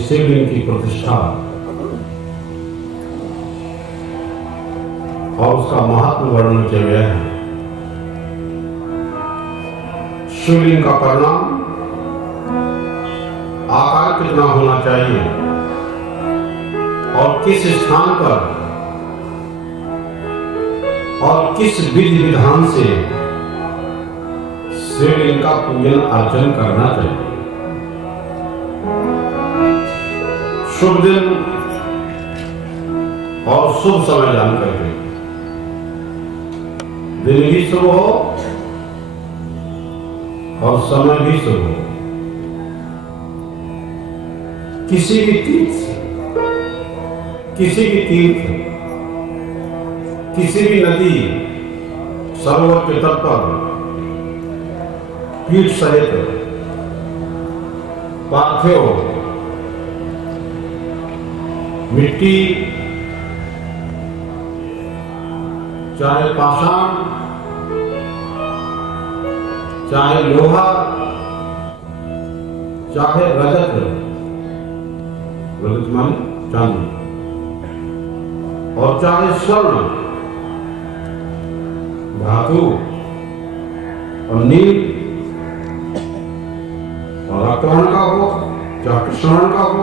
शिवलिंग की प्रतिष्ठा और उसका महात्म वर्णन किया गया है। शिवलिंग का परिणाम आकार कितना होना चाहिए और किस स्थान पर और किस विधि विधान से शिवलिंग का पूजन अर्चन करना चाहिए। शुभ दिन और शुभ समय जानकर के दिन भी शुभ हो और समय भी शुभ हो। किसी भी तीर्थ किसी भी नदी सरोवर के तट पर पीठ सहित पार्थिव मिट्टी चाहे पाषाण चाहे लोहा चाहे रजत माने चांदी और चाहे स्वर्ण धातु और नील और रक्तवर्ण का हो चाहे कृष्णवर्ण का हो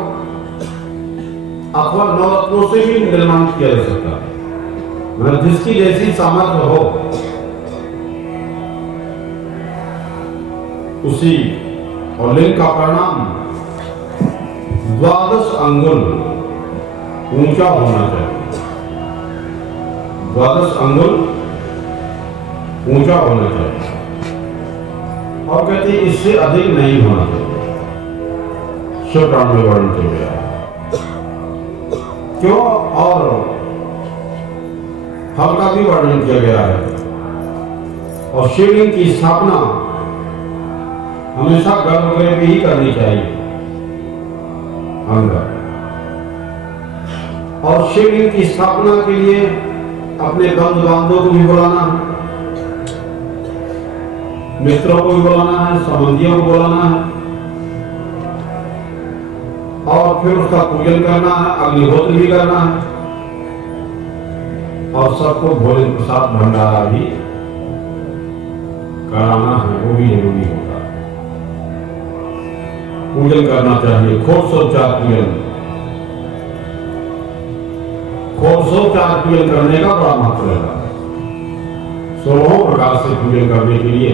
अथवा नवरत्नों से भी निर्माण किया जा सकता है। मतलब जिसकी जैसी सामर्थ्य हो उसी और लिंग का परिणाम 12 अंगुल ऊंचा होना चाहिए। 12 अंगुल ऊंचा होना चाहिए और कहते हैं इससे अधिक नहीं होना चाहिए। शिव पुराण में वर्णन किया गया है। क्यों? और फल का भी वर्णन किया गया है। और शिवलिंग की स्थापना हमेशा गर्भगृह में ही करनी चाहिए अंदर। और शिवलिंग की स्थापना के लिए अपने बंधु बांधवों को भी बुलाना है, मित्रों को भी बुलाना है, संबंधियों को बुलाना है, और फिर उसका पूजन करना है, अग्निहोत्र भी करना है, और सबको भोजन प्रसाद भंडारा भी कराना है, वो भी जरूरी होता है। पूजन करना चाहिए, षोडशोपचार पूजन। षोडशोपचार पूजन करने का बड़ा महत्व रहता है। 16 प्रकार से पूजन करने के लिए।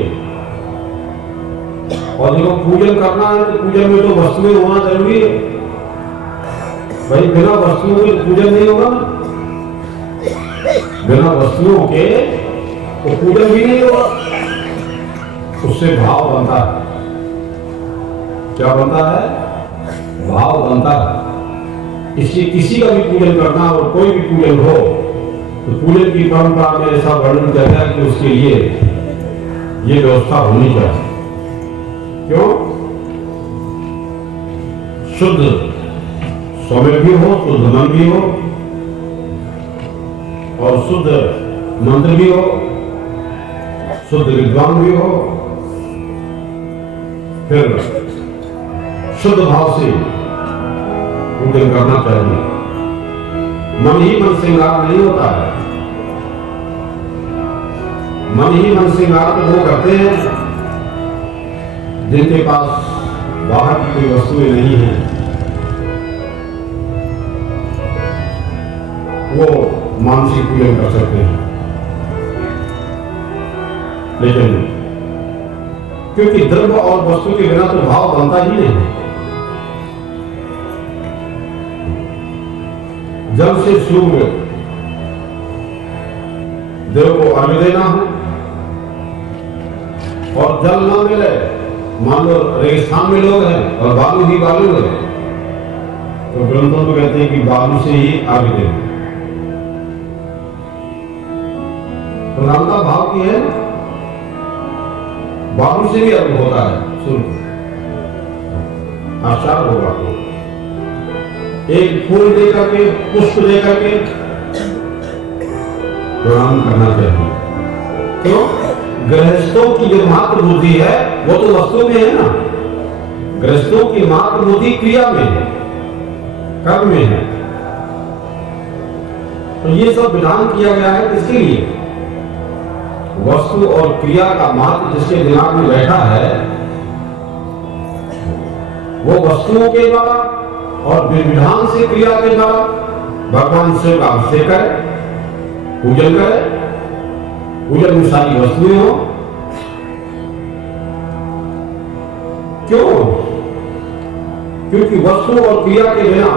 और देखो पूजन करना है तो पूजन में तो वस्तुएं होना जरूरी है भाई। बिना वस्तुओं के पूजन नहीं होगा, बिना वस्तुओं के तो पूजन भी नहीं होगा। उससे भाव बनता है। क्या बनता है? भाव बनता है। इसलिए किसी का भी पूजन करना और कोई भी पूजन हो तो पूजन की परंपरा में ऐसा वर्णन करता है कि उसके लिए ये व्यवस्था होनी चाहिए। क्यों? शुद्ध समय भी हो, शुद्ध मन भी हो, और शुद्ध मंत्र भी हो, शुद्ध विद्वान भी हो, फिर शुद्ध भाव से पूजन करना चाहिए। मन ही मन श्रृंगार नहीं होता है। मन ही मन श्रृंगार तो वो करते हैं जिनके पास बाहर की कोई वस्तुएं नहीं है, वो मानसिक पूजन कर सकते हैं। लेकिन क्योंकि द्रव्य और वस्तु के बिना तो भाव बनता ही नहीं। जल से सूर्य देव को अर्घ्य देना है, और जल न मिले, मान लो रेगिस्तान में लोग हैं और बालू ही बालू है, तो ग्रंथों में कहते हैं कि बालू से ही अर्घ्य देना। प्रधानता भाव की है, बालू से भी अर्घ्य होता है सूर्य। आश्चर्य होगा तो एक फूल दे करके, पुष्प दे करके प्रणाम करना चाहिए। क्यों? गृहस्थों की जो मात्र बुद्धि है वो तो वस्तु में है ना। गृहस्थों की मात्र बुद्धि क्रिया में है, कर्म में है। तो ये सब विधान किया गया है किसके लिए? वस्तु और क्रिया का महत्व जिसके दिमाग में बैठा है, वो वस्तुओं के द्वारा और विधान से क्रिया के द्वारा भगवान शिव का अभिषेक करे, पूजन करे। पूजन में सारी वस्तुएं हो। क्यों? क्योंकि वस्तु और क्रिया के बिना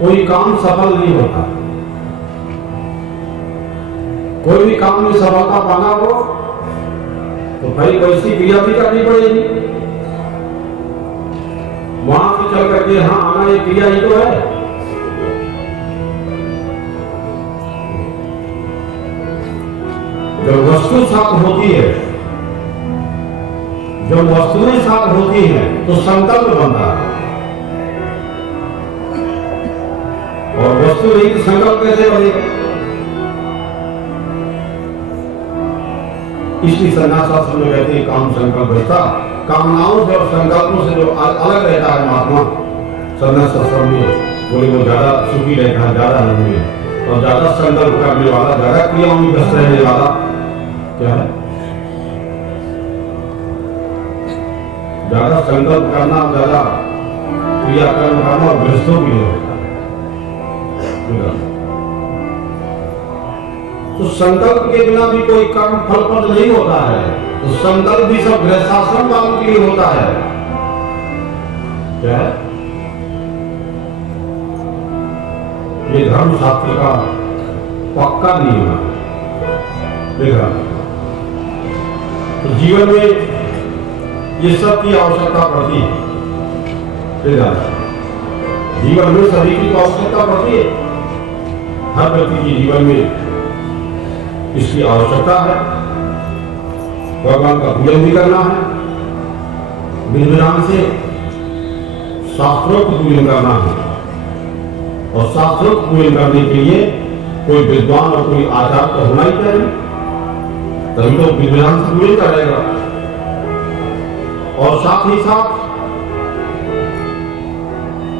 कोई काम सफल नहीं होता। कोई भी काम में सफलता पाना हो तो भाई वैसी क्रिया भी करनी पड़ेगी। वहां से चल करके हाँ आना ये क्रिया ही तो है। जब वस्तु साथ होती है, जब वस्तुएं साथ होती हैं तो संकल्प बनता है, और वस्तु नहीं तो संकल्प कैसे बनेगा? इसलिए संन्यास शास्त्र में कहते हैं काम संकल्प रहता। कामनाओं से और संकल्पों से जो अलग रहता है महात्मा, संन्यास शास्त्र में बोले वो ज्यादा सुखी रहता है, ज्यादा आनंद में, और ज्यादा संकल्प करने वाला, ज्यादा क्रियाओं में व्यस्त रहने वाला क्या है? ज्यादा संकल्प करना, ज्यादा क्रियाकर्म करना और गृहस्थों के लिए होता है। तो संकल्प के बिना भी कोई कर्म फलप्रद नहीं होता है। तो संकल्प भी सब गृहस्थाश्रम वालों के लिए होता है। क्या है? ये धर्मशास्त्र का पक्का नियम है। देखा तो जीवन में ये सब की आवश्यकता पड़ती है। देखा जीवन में सभी की आवश्यकता पड़ती है। हर व्यक्ति के जीवन में इसकी आवश्यकता है। भगवान का पूजन भी करना है, विधि विधान से शास्त्रोक्त पूजन करना है, और शास्त्रोक्त पूजन करने के लिए कोई विद्वान और कोई आचार्य तो होना ही चाहिए, तभी तो विधि विधान से पूजन करेगा। और साथ ही साथ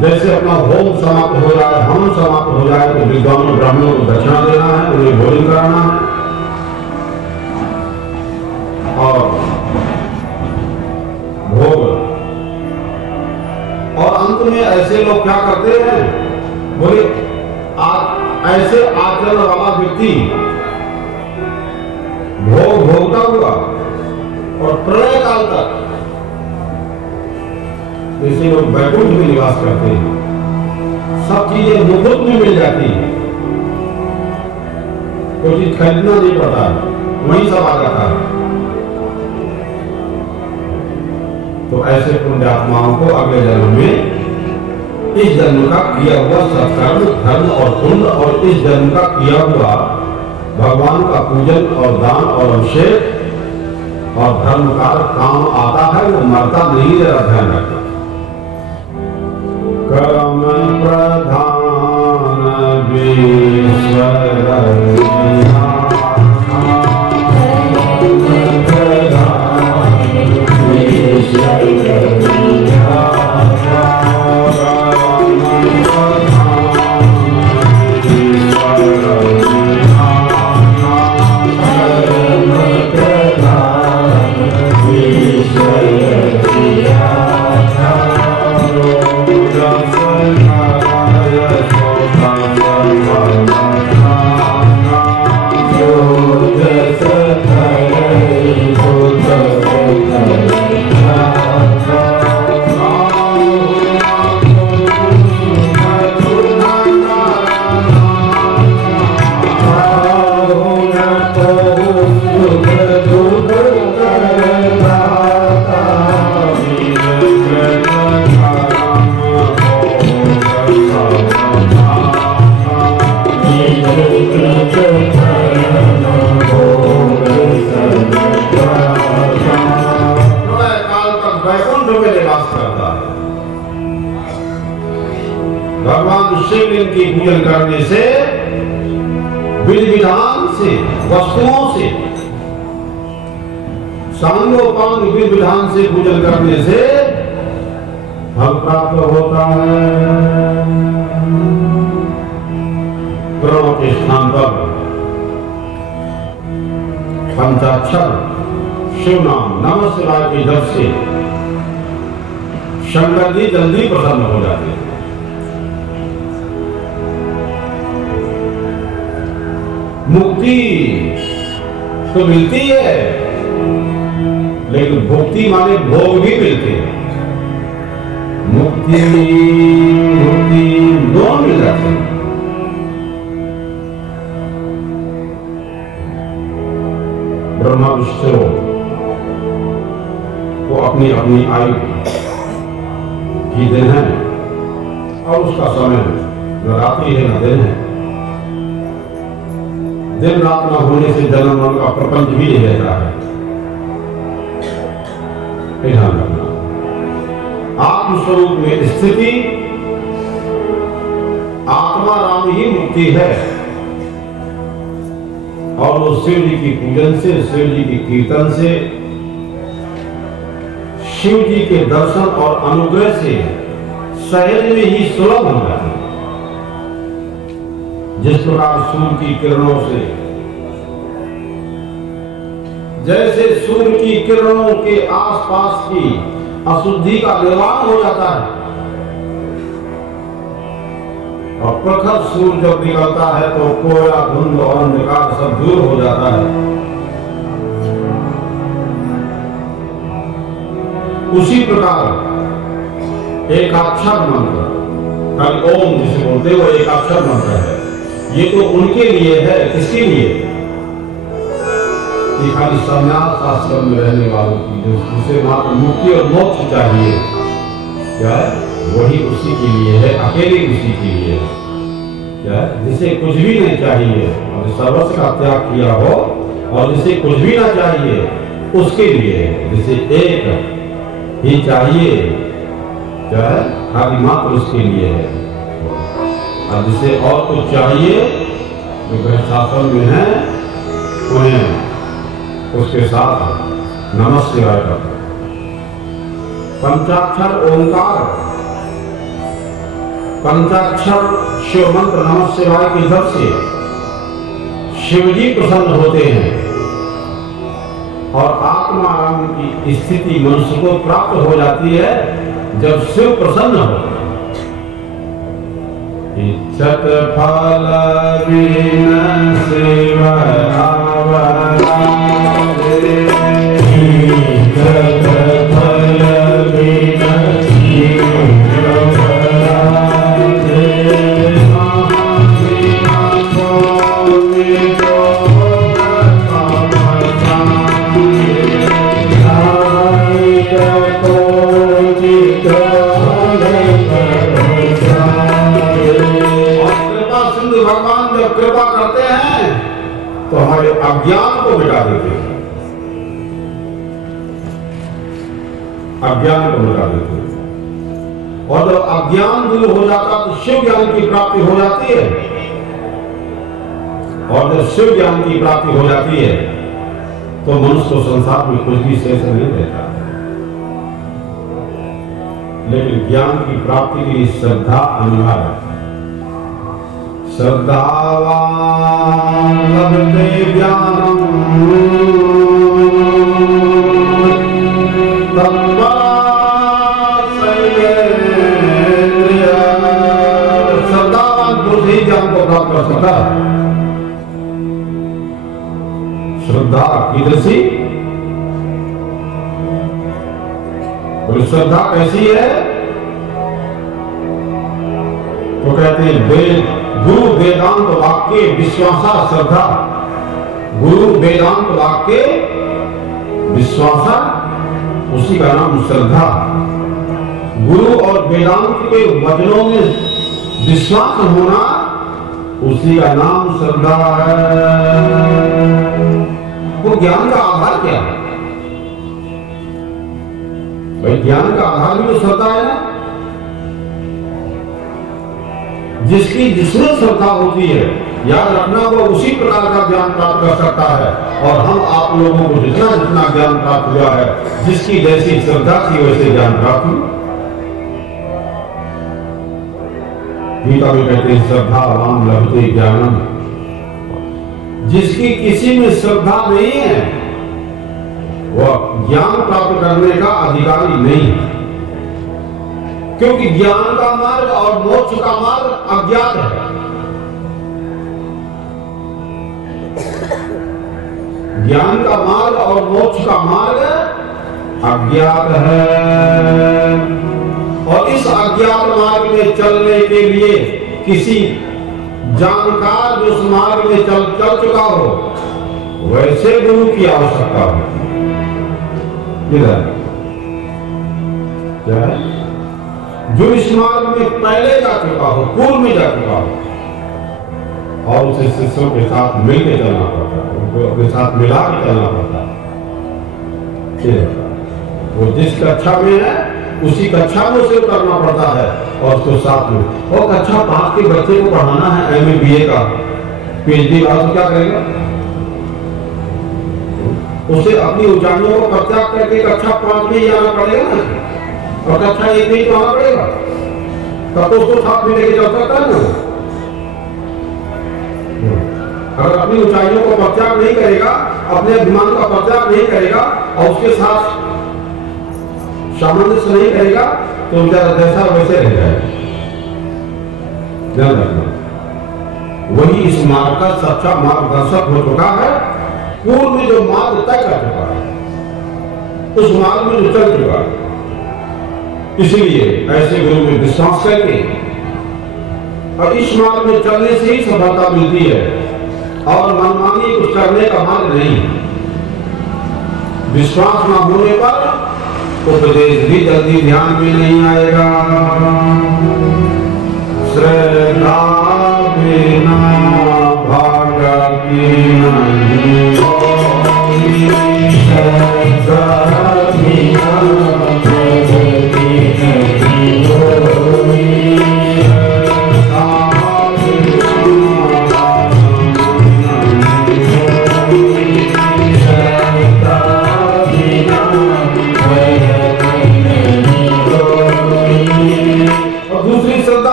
जैसे अपना होम समाप्त हो जाए, हवन समाप्त हो जाए, तो विद्वानों ब्राह्मणों को दक्षिणा देना है, उन्हें भोजन कराना है। और भोग, और अंत में ऐसे लोग क्या करते हैं, बोले ऐसे आचरण वाला व्यक्ति भोग भोगता हुआ और प्रलय काल तक जैसे लोग वैकुंठ में निवास करते हैं, सब चीजें मुफ्त में मिल जाती है, कोई चीज खरीदना नहीं पड़ता, वहीं सब आ जाता है। तो ऐसे पुण्यात्माओं को अगले जन्म में इस जन्म का किया हुआ सत्कर्म, धर्म और पुण्य, और इस जन्म का किया हुआ भगवान का पूजन और दान और अभिषेक और धर्म का काम आता है, वो मरता नहीं, जरा ध्यान रखना। कर्म प्रधान विश्व भगवान शिवलिंग की पूजन करने से, विधि विधान से, वस्तुओं से, सांगोपांग विधि विधान से पूजन करने से फल प्राप्त होता है। प्रणव के स्थान पर पंचाक्षर शिव नाम नमः शिवाय के जप से शंकर जी जल्दी प्रसन्न हो जाते हैं। मुक्ति तो मिलती है, लेकिन भुक्ति माने भोग भी मिलते हैं। मुक्ति मुक्ति दोनों मिल जाते हैं। ब्रह्मा विष्णु को अपनी अपनी आयु की दिन है, और उसका समय न रात्रि है न दिन है। दिन रात न होने से जन्म मरण का प्रपंच भी नहीं रहता है। ध्यान रखना, आत्मस्वरूप में स्थिति, आत्मा राम ही मुक्ति है, और वो शिव जी की पूजन से, शिव जी की कीर्तन से, शिव जी के दर्शन और अनुग्रह से सहज में ही सुलभ हो जाती है। जिस प्रकार सूर्य की किरणों से, जैसे सूर्य की किरणों के आसपास की अशुद्धि का निवारण हो जाता है, और प्रखर सूर्य जब निकलता है तो कोयला, धुंध और अंधकार सब दूर हो जाता है। उसी प्रकार एक अक्षर मंत्र, कल ओम जिसे बोलते वो एक अक्षर मंत्र है। ये तो उनके लिए है, किसके लिए? कि खाली संन्यास आश्रम में रहने वालों की, जिसे मात्र मुक्ति और मोक्ष चाहिए, क्या है वही उसी के लिए है, अकेले उसी के लिए है। जिसे कुछ भी नहीं चाहिए और सर्वस्व का त्याग किया हो, और जिसे कुछ भी ना चाहिए उसके लिए, जिसे एक ही चाहिए क्या है, खाली मात्र उसके लिए है। और जिसे और कुछ चाहिए जो गृहस्थाश्रम में है, उन्हें उसके साथ नमः शिवाय करते। पंचाक्षर ओंकार, पंचाक्षर शिव मंत्र नमः शिवाय की जप से शिव जी प्रसन्न होते हैं और आत्माराम की स्थिति मनुष्य को प्राप्त हो जाती है जब शिव प्रसन्न हो। इच्छत फल बिन शिव अवराधे, इच्छत फल बिन शिव कृपा करते हैं तो हमारे अज्ञान को मिटा देते हैं, अज्ञान को मिटा देते हैं। और जब अज्ञान दूर हो जाता तो शिव ज्ञान की प्राप्ति हो जाती है, और जब शिव ज्ञान की प्राप्ति हो जाती है तो मनुष्य को संसार में कुछ भी शेष नहीं रहता। लेकिन ज्ञान की प्राप्ति के लिए श्रद्धा अनिवार्य है। श्रद्धावान लभते ज्ञानम् श्रद्धावान पुरुष ही ज्ञान को प्राप्त कर सकता है। श्रद्धा कीदृशी? बोले श्रद्धा कैसी है? तो कहते हैं वेद गुरु वेदांत वाक्य विश्वासा श्रद्धा, गुरु वेदांत वाक्य विश्वासा, उसी का नाम श्रद्धा। गुरु और वेदांत के वचनों में विश्वास होना, उसी का नाम श्रद्धा है। वो ज्ञान का आधार क्या है भाई? ज्ञान का आधार भी तो श्रद्धा है ना। जिसकी जिसमें श्रद्धा होती है, याद रखना, वो उसी प्रकार का ज्ञान प्राप्त कर सकता है। और हम आप लोगों को जितना जितना ज्ञान प्राप्त हुआ है, जिसकी जैसी श्रद्धा थी वैसे ज्ञान प्राप्त हुआ। गीता में कहते हैं श्रद्धावान लभते ज्ञानम्। जिसकी किसी में श्रद्धा नहीं है वह ज्ञान प्राप्त करने का अधिकारी नहीं है, क्योंकि ज्ञान का मार्ग और मोक्ष का मार्ग अज्ञात है। ज्ञान का मार्ग और मोक्ष का मार्ग अज्ञात है। और इस अज्ञात मार्ग में चलने के लिए किसी जानकार जो उस मार्ग में चल चुका हो, वैसे गुरु की आवश्यकता हो। क्या है? जो इस मार्ग में पहले जा चुका हो, पूर्व में जा चुका हो, और उसे शिष्यों के साथ मिलकर चलना पड़ता है, उनको अपने साथ मिला के चलना पड़ता है। वो जिस कक्षा में है उसी कक्षा में उसे करना पड़ता है, और उसको साथ में। और कक्षा 5 के बच्चे को पढ़ाना है MA BA का, PhD का, तो क्या करेगा? उसे अपनी ऊंचाइयों को प्रत्याग करके कक्षा 5 में ही आना पड़ेगा ना, और कक्षा 1 में ही तो आना पड़ेगा, तब तो उसको साथ में लेके चल सकता है ना। अगर अपनी ऊंचाइयों को प्रत्याग नहीं करेगा, अपने अभिमान का प्रत्याग नहीं करेगा, और उसके साथ सामंजस्य नहीं करेगा, तो बेचारा जैसा वैसे रह जाएगा। ध्यान रखना, वही इस मार्ग का सच्चा मार्गदर्शक हो चुका है। पूर्व में जो मार्ग तय कर चुका है, उस मार्ग में जो चल चुका है, इसलिए ऐसे गुरु में विश्वास करके और इस मार्ग में चलने से ही सफलता मिलती है, और मनमानी कुछ करने का मार्ग नहीं। विश्वास न होने पर उपदेश भी जल्दी ध्यान में नहीं आएगा। श्रद्धा बिना भाग्य की नहीं होगी, श्रद्धा बिना भक्ति नहीं होगी,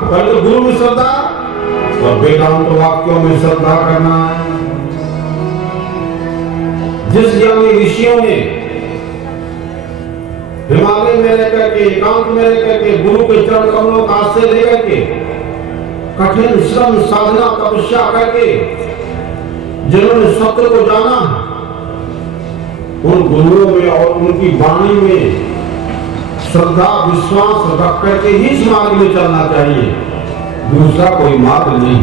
पहले तो गुरु में श्रद्धा और वेदांत वाक्यों में श्रद्धा करना है। जिस ज्ञानी ऋषियों ने हिमालय में रहकर के, एकांत में रहकर के, गुरु के चरण कमलों का आश्रय लेकर के कठिन श्रम साधना तपस्या करके जिन्होंने सत्य को जाना, उन गुरुओं में और उनकी वाणी में श्रद्धा विश्वास रख करके ही इस मार्ग में चलना चाहिए, दूसरा कोई मार्ग नहीं,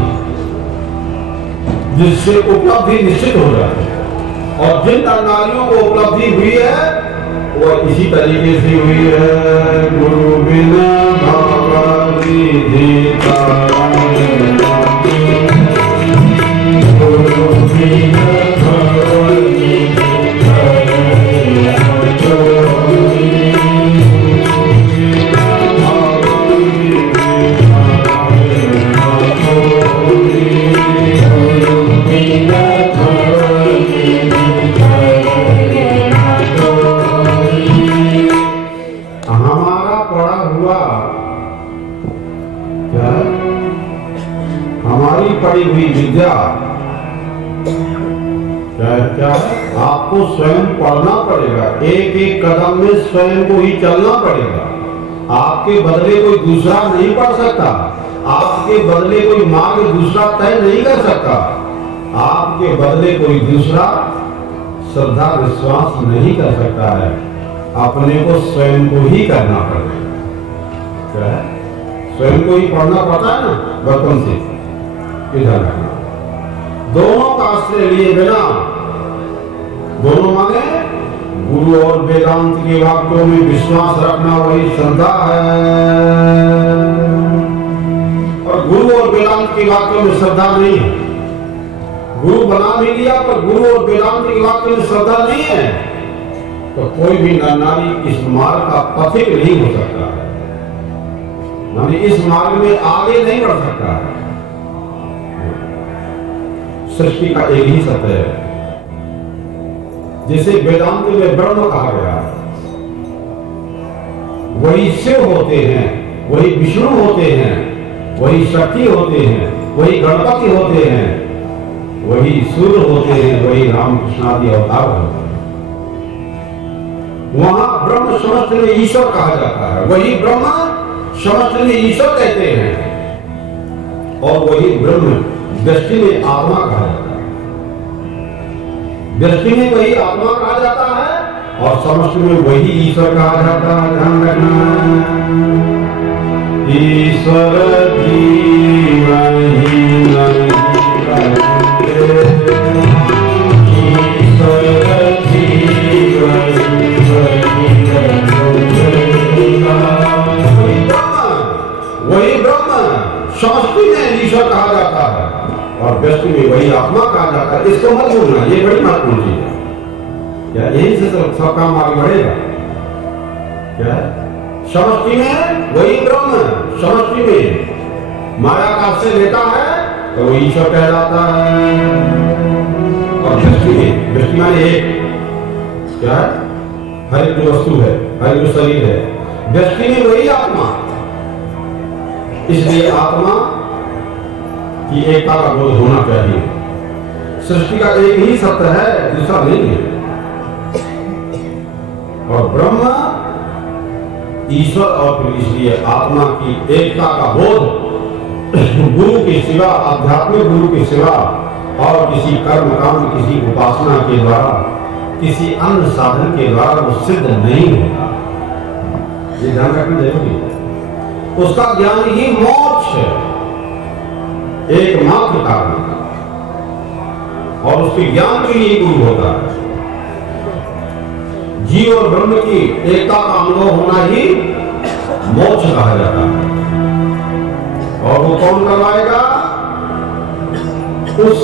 जिससे उपलब्धि निश्चित हो जाए। और जिन नारियों को उपलब्धि हुई है वह इसी तरीके से हुई है। गुरु बिना भगवती गीता, गुरु बिना भगवती पड़ी हुई विद्या क्या आपको स्वयं पढ़ना पड़ेगा, एक एक कदम में स्वयं को ही चलना पड़ेगा। आपके बदले कोई दूसरा नहीं पढ़ सकता, आपके बदले कोई मार्ग दूसरा तय नहीं कर सकता, आपके बदले कोई दूसरा श्रद्धा विश्वास नहीं कर सकता है। अपने को स्वयं को ही करना पड़ेगा। क्या है? स्वयं को ही पढ़ना पड़ता है ना बचपन से। इधर रखना, दोनों का आश्रय लिए बिना, दोनों माने गुरु और वेदांत के वाक्यों में विश्वास रखना वही श्रद्धा है, और गुरु और वेदांत के वाक्यों में श्रद्धा नहीं है। गुरु बना भी लिया पर गुरु और वेदांत के वाक्यों में श्रद्धा नहीं है तो कोई भी नर नारी इस मार्ग का पथिक नहीं हो सकता है, माने इस मार्ग में आगे नहीं बढ़ सकता है। सृष्टि का एक ही सत्य है, जिसे वेदांत में ब्रह्म कहा गया, वही शिव होते हैं, वही विष्णु होते हैं, वही शक्ति होते हैं, वही गणपति होते हैं, वही सूर्य होते हैं, वही रामकृष्ण आदि अवतार होते हैं। वहां ब्रह्म समस्त में ईश्वर कहा जाता है, वही ब्रह्म समस्त में ईश्वर कहते हैं, और वही ब्रह्म दृष्टि में आत्मा कहा जाता है। दृष्टि में वही आत्मा कहा जाता है और समष्टि में वही ईश्वर कहा जाता है। ध्यान रखना, ईश्वर जीवन ही नहीं, ईश्वर जीवन वही ब्रह्म समष्टि में ईश्वर कहा जाता है और व्यष्टि में वही आत्मा कहा जाता है। इसको मत भूलना, ये बड़ी महत्वपूर्ण चीज है। क्या यही से सब काम आगे बढ़ेगा? क्या समष्टि में वही ब्रह्म, समष्टि में माया का आश्रय लेता है तो वो ईश्वर कहलाता है, और व्यष्टि में, व्यष्टि माने एक, क्या है? हर एक जो वस्तु है, हर एक जो शरीर है, व्यष्टि में वही आत्मा। इसलिए आत्मा की एकता का बोध होना चाहिए। सृष्टि का एक ही सत्य है, दूसरा नहीं है, और ब्रह्म ईश्वर, और फिर इसलिए आत्मा की एकता का बोध गुरु के सिवा, आध्यात्मिक गुरु के सिवा और किसी कर्म काम, किसी उपासना के द्वारा, किसी अन्य साधन के द्वारा वो सिद्ध नहीं होता। ये ध्यान रखना जरूरी है। उसका ज्ञान ही मोक्ष है, एकमात्र कारण, और उसके ज्ञान के लिए गुरु होता है। जीव और ब्रह्म की एकता का अनुभव होना ही मोक्ष कहा जाता है। और वो कौन करवाएगा? उस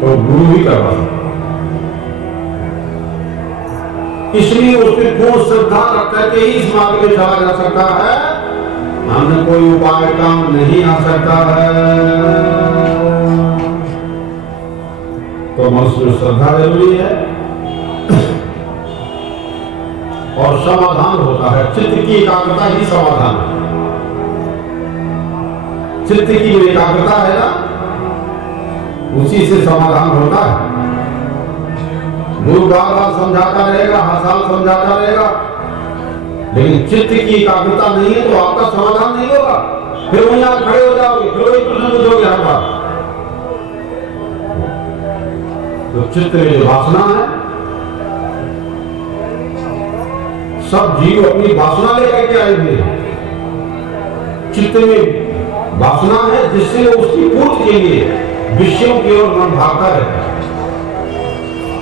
तो गुरु ही करवा सकता। इसलिए उसकी पूर्ण श्रद्धा रख करके ही इस मार्ग में चला जा सकता है। अन्य कोई उपाय काम नहीं आ सकता है। तो मनुष्य में श्रद्धा जरूरी है और समाधान होता है। चित्त की एकाग्रता ही समाधान है। चित्त की जो एकाग्रता है ना, उसी से समाधान होता है। गुरु बार बार समझाता रहेगा, हर साल समझाता रहेगा, लेकिन चित्त की एकाग्रता नहीं है तो आपका समाधान नहीं होगा। फिर वहीं आप खड़े हो जाओगे, फिर वही प्रश्न पूछोगे हर बार। तो चित्त में जो वासना है, सब जीव अपनी वासना लेकर के आए हुए हैं। चित्त में वासना है जिससे वो उसकी पूर्ति के लिए विषयों की ओर मन भागता रहता है,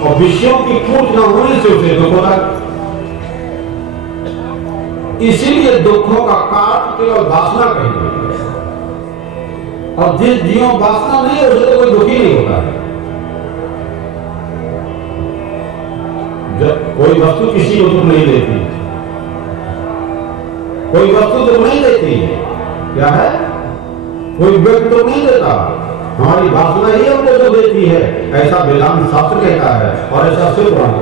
और विषयों की पूर्ति न होने से उसे दुख होता है। इसीलिए दुखों का कारण केवल वासना कहेंगे, और जिस जीवों वासना नहीं है उसे तो कोई दुखी नहीं होता है। जब कोई वस्तु किसी को दुख नहीं देती, कोई वस्तु दुख नहीं देती, क्या है, कोई व्यक्ति दुख नहीं देता, हमारी वासना ही हमको जो देती है, ऐसा वेदांत शास्त्र कहता है और ऐसा शिव पुराण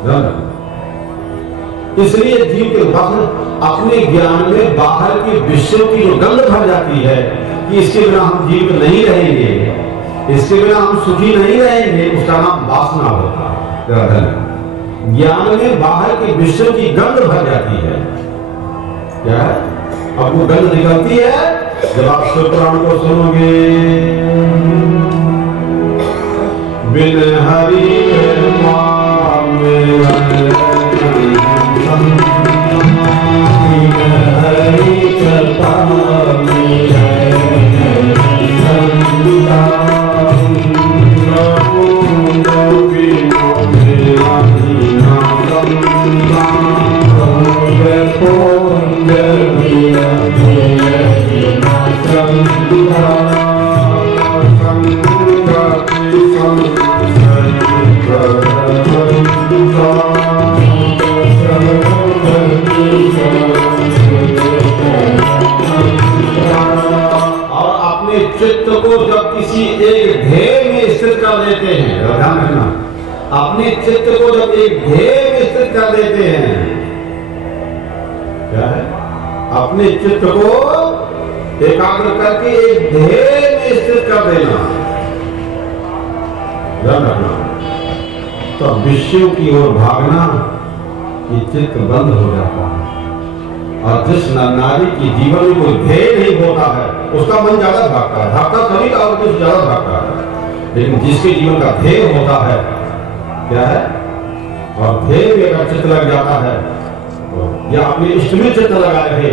कहता है। इसलिए जीव के वासना अपने ज्ञान में बाहर के विषयों की जो गंध भर जाती है कि इसके बिना हम जीवित नहीं रहेंगे, इसके बिना हम सुखी नहीं रहेंगे, उसका नाम वासना होता है। ज्ञान में बाहर के विषयों की गंध भर जाती है। क्या है? अब वो गंध निकलती है जब आप शिव पुराण को सुनोगे। बिन हरि अपने चित्त को जब एक ध्येय में स्थित कर देते हैं, क्या है, अपने चित्त को एकाग्र करके एक ध्येय में स्थित कर देना, ध्यान रखना, तो विषयों की ओर भागना, ये चित्त बंद हो जाता है। और जिस नारी की जीवन में कोई ध्येय नहीं होता है, उसका मन ज्यादा भागता है। भागता सभी का और कुछ ज्यादा भागता है, लेकिन जिसके जीवन का ध्येय होता है, क्या है, और ध्येय में अगर चित्त लग जाता है, या अपने इष्ट में चित्त लगा रहे,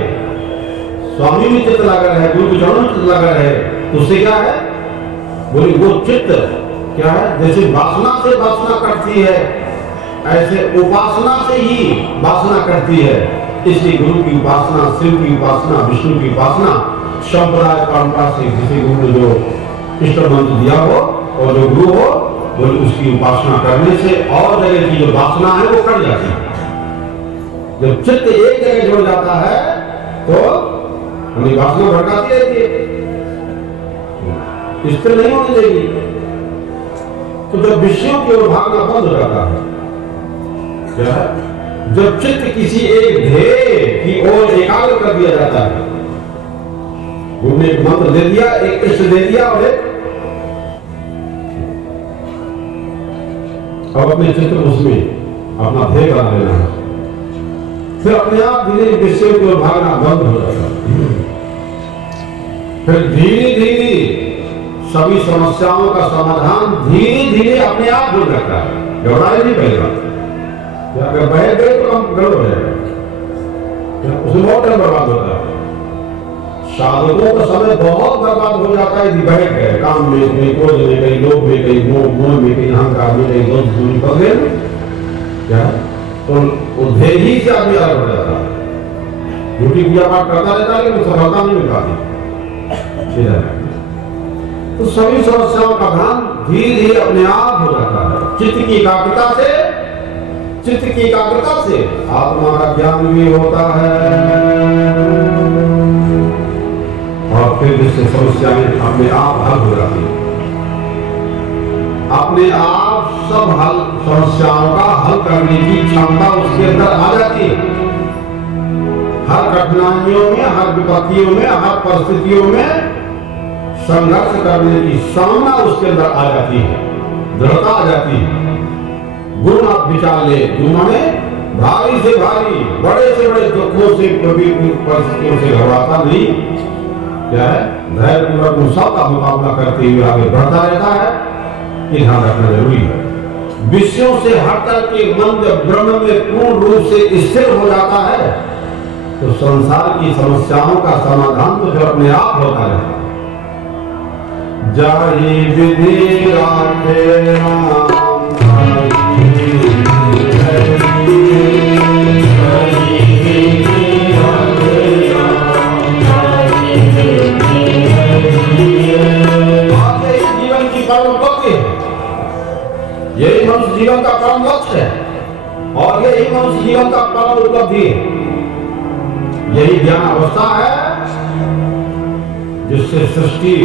स्वामी में चित्त लगा रहे, गुरु चरणों में चित्त लगा रहे, तो उससे क्या है, बोले वो चित्त क्या है, जैसे वासना से वासना कटती है, ऐसे उपासना से ही वासना कटती है। इसलिए गुरु की उपासना, शिव की उपासना, विष्णु की उपासना, संप्रदाय परंपरा से किसी गुरु ने जो इष्ट मंत्र दिया हो और जो गुरु हो, बोले उसकी उपासना करने से और जगह की जो वासना है वो कट जाती है। जब चित्त एक जगह जुड़ जाता है तो हमें वासना भड़काती रहती है, स्थिर नहीं होनी चाहिए। तो जब विषयों की ओर भागना बंद हो जाता है, क्या है, जब चित्त किसी एक ध्येय की ओर एकाग्र कर दिया जाता है, गुरु ने एक मंत्र दे दिया, एक इष्ट दे दिया, और एक अब अपने चित्त उसमें अपना ध्येय बना लेना है, फिर अपने आप धीरे विषयों की ओर भागना बंद हो जाता है। फिर धीरे धीरे सभी समस्याओं का समाधान धीरे धीरे अपने आप जुड़ जाता है, घबराए नहीं पड़ेगा। अगर बैठ गए तो हम गड़बड़ हो जाएगा, उसमें बहुत टाइम बर्बाद होता है। साधकों का समय बहुत बर्बाद हो जाता है यदि बैठ गए काम में, कहीं क्रोध में, कहीं लोभ में, कहीं मोह में, कहीं अहंकार में, कहीं दोष दूरी कर गए, क्या तो वो ध्येय ही से आदमी अलग हो जाता है। झूठी पूजा पाठ करता रहता है लेकिन सफलता नहीं मिल पाती। इधर। तो सभी समस्याओं का ध्यान धीरे धीरे अपने आप हो जाता है। चित्त की एकाग्रता से आत्मा का ज्ञान भी होता है और फिर जिससे समस्याएं अपने आप हल हो जाती है। अपने आप सब समस्याओं का हल करने की क्षमता उसके अंदर आ जाती है। हर कठिनाइयों में, हर विपत्तियों में, हर परिस्थितियों में संघर्ष करने की सामना उसके अंदर आ जाती है, दृढ़ता आ जाती है। गुण आप विचार ले, गुण में भारी से भारी, बड़े से बड़े दुखों से, परिस्थितियों से घबराता नहीं, क्या है, धैर्य पूर्वक उन सबका मुकाबला करते हुए आगे बढ़ता रहता है। ये ध्यान रखना जरूरी है। विषयों से हटकर के मन जब ब्रह्म में पूर्ण रूप से स्थिर हो जाता है तो संसार की समस्याओं का समाधान तो जो अपने आप होता है। जाहि विधि राखे जीवन की परम उपलब्धि है। यही मनुष्य जीवन का परम लक्ष्य है और यही मनुष्य जीवन का परम उपलब्धि है। यही ज्ञान अवस्था है जिससे सृष्टि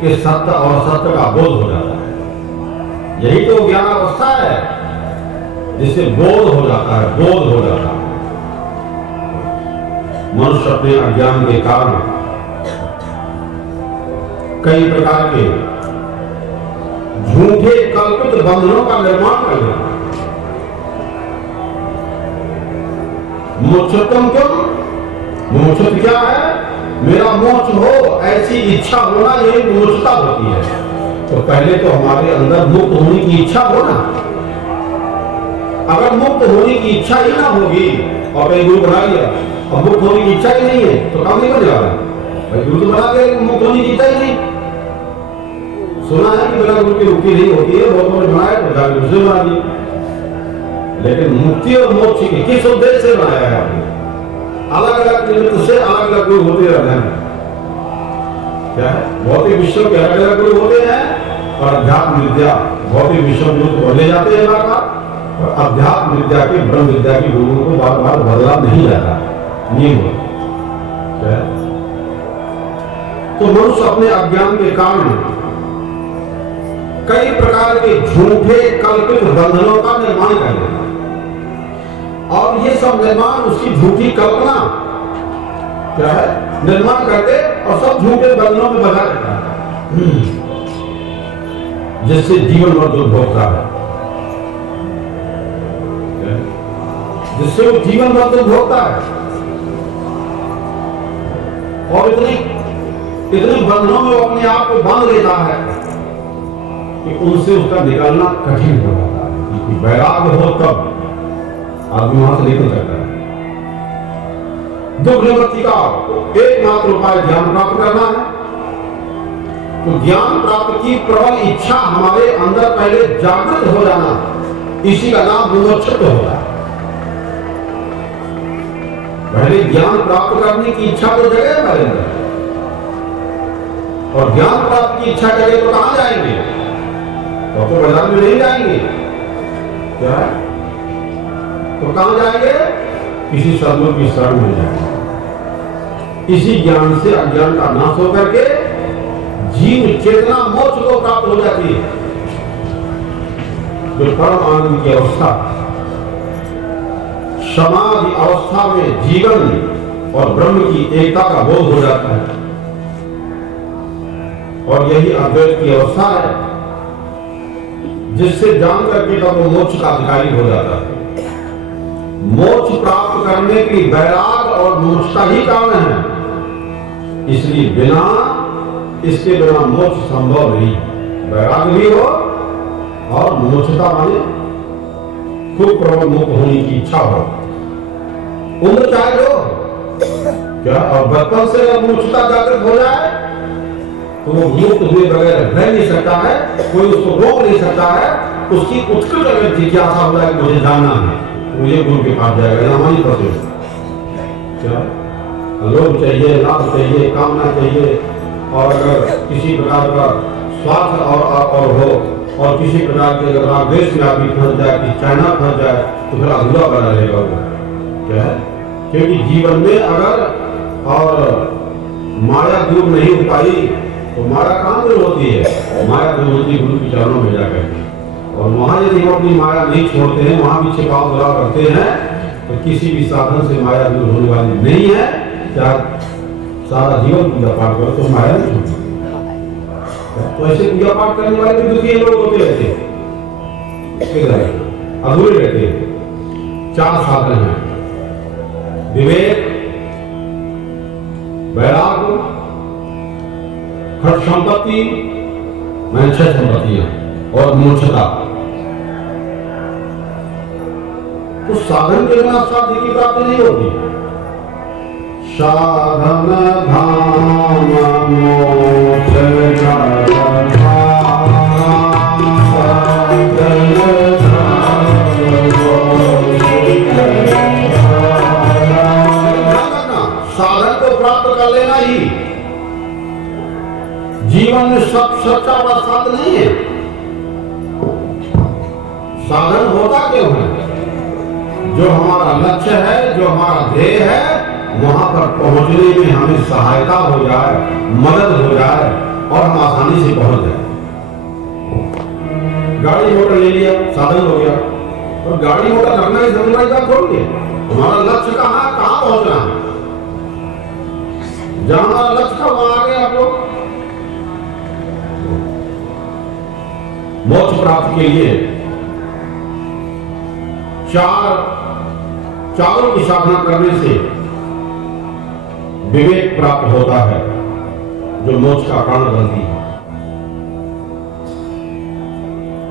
के सत्य और सत्य का बोध हो जाता है। यही तो ज्ञान अवस्था है जिससे बोध हो जाता है, बोध हो जाता है। मनुष्य अपने अज्ञान के कारण कई प्रकार के झूठे कल्पित बंधनों का निर्माण कर लेता है। मोक्षोत्तम क्यों? मोक्ष क्या है? मेरा मोक्ष हो, ऐसी इच्छा होना, यही मोक्षता होती है। तो पहले तो हमारे अंदर मुक्त होने की इच्छा हो ना। अगर मुक्त होने की इच्छा ही ना होगी और कहीं गुरु बना लिया और मुक्त होने की इच्छा ही नहीं है तो काम नहीं बन जा रहा। भाई गुरु तो बना लिया, मुक्त होने की इच्छा ही नहीं। सुना है कि बिना गुरु की मुक्ति नहीं होती है, बहुत लोगों ने बनाया तो जाकर दूसरे बना दी। लेकिन मुक्ति और मोक्ष के किस उद्देश्य से बनाया है आपने? अलग अलग निमित्त से अलग अलग गुरु होते रहते हैं। क्या है? भौतिक विश्व के अलग अलग गुरु होते हैं और अध्यात्म विद्या भौतिक विश्व गुरु को ले जाते हैं बार बार, और अध्यात्म विद्या के, ब्रह्म विद्या के गुरुओं को बार बार बदला नहीं जाता, नहीं होता। क्या है? तो मनुष्य अपने अज्ञान के कारण कई प्रकार के झूठे कल्पित बंधनों का निर्माण कर लेता है और ये सब निर्माण उसकी झूठी कल्पना क्या है, निर्माण करके और सब झूठे बंधनों में बधा देता है, जिससे जीवन भर दुख भोगता है, जिससे वो जीवन भर दुख भोगता है। और इतने बंधनों में वो अपने आप को बांध लेता है कि उनसे उसका निकलना कठिन हो जाता है। क्योंकि वैराग्य हो तब आदमी वहां से निकल सकता है। दुख निवृत्ति का एकमात्र उपाय ज्ञान प्राप्त करना है। तो ज्ञान प्राप्त की प्रबल इच्छा हमारे अंदर पहले जागृत हो जाना, इसी का नाम विमोक्षित होता है। पहले ज्ञान प्राप्त करने की इच्छा तो जगह हमारे अंदर, और ज्ञान प्राप्त की इच्छा जगह तो कहां जाएंगे? तो बाजार में नहीं जाएंगे। क्या है? तो कहां जाएंगे? किसी सदगुरु की शरण में जाएंगे। इसी ज्ञान से अज्ञान का नाश होकर के जीव चेतना मोक्ष को प्राप्त हो जाती है, जो परम आनंद की अवस्था, समाधि अवस्था में जीवन और ब्रह्म की एकता का बोध हो जाता है। और यही अद्वैत की अवस्था है जिससे जान करके तब वो मोक्ष का अधिकारी हो जाता है। मोक्ष प्राप्त करने की वैराग और मोक्षता ही कारण है, इसलिए इसके बिना मोक्ष संभव नहीं। वैराग भी हो और मोक्षता माने खूब प्रबल मुक्त होने की इच्छा हो, उम्र चाहे लो क्या, और बचपन से अगर मोक्षता जागृत हो जाए तो वो मुक्त हुए बगैर रह नहीं सकता है, कोई उसको रोक नहीं सकता है। उसकी उत्कट अगर जिज्ञासा हो जाए कि मुझे जानना है, मुझे गुरु के पास जाएगा। हमारी प्रश्न क्या, लोभ चाहिए, लाभ चाहिए, कामना चाहिए, और अगर किसी प्रकार का स्वार्थ और हो और किसी प्रकार के अगर रागद्वेष में आदमी फंस जाए कि चाइना फंस जाए तो फिर अधूरा बना रहेगा वो। क्या है? क्योंकि जीवन में अगर और माया दूर नहीं हो पाई तो माया कहाँ दूर होती है? माया दूर होती गुरु के चरणों में जाकर। और वहां यदि हम अपनी माया नहीं छोड़ते हैं, वहां भी छिपाव बुरा करते हैं, तो किसी भी साधन से माया दूर होने वाली नहीं है। क्या सारा जीवन पूजा पाठ करो तो माया नहीं छूटती। तो ऐसे पूजा पाठ करने वाले भी दुखी लोग होते रहते हैं, अधूरे रहते हैं। 4 साधन हैं: विवेक, वैराग्य, खट संपत्ति, मैं 6 संपत्तियां और मोक्षता। तो साधन के बिना साध्य की प्राप्ति नहीं होती। साधन धाम मोक्ष साधन को प्राप्त कर लेना ही जीवन में सब सच्चा व साध नहीं है। साधन होता क्यों है? जो हमारा लक्ष्य है, जो हमारा ध्येय है, वहां पर पहुंचने में हमें सहायता हो जाए, मदद हो जाए और हम आसानी से पहुंच जाए। गाड़ी मोटर ले लिया, साधन हो गया, और गाड़ी मोटर रखना ही समझ वाली बात थोड़ी है। हमारा लक्ष्य कहाँ पहुंचना है? जहां हमारा लक्ष्य था वहां आ गए आप लोग। मोक्ष प्राप्ति के लिए चारों की साधना करने से विवेक प्राप्त होता है, जो मोक्ष का कारण बनती है।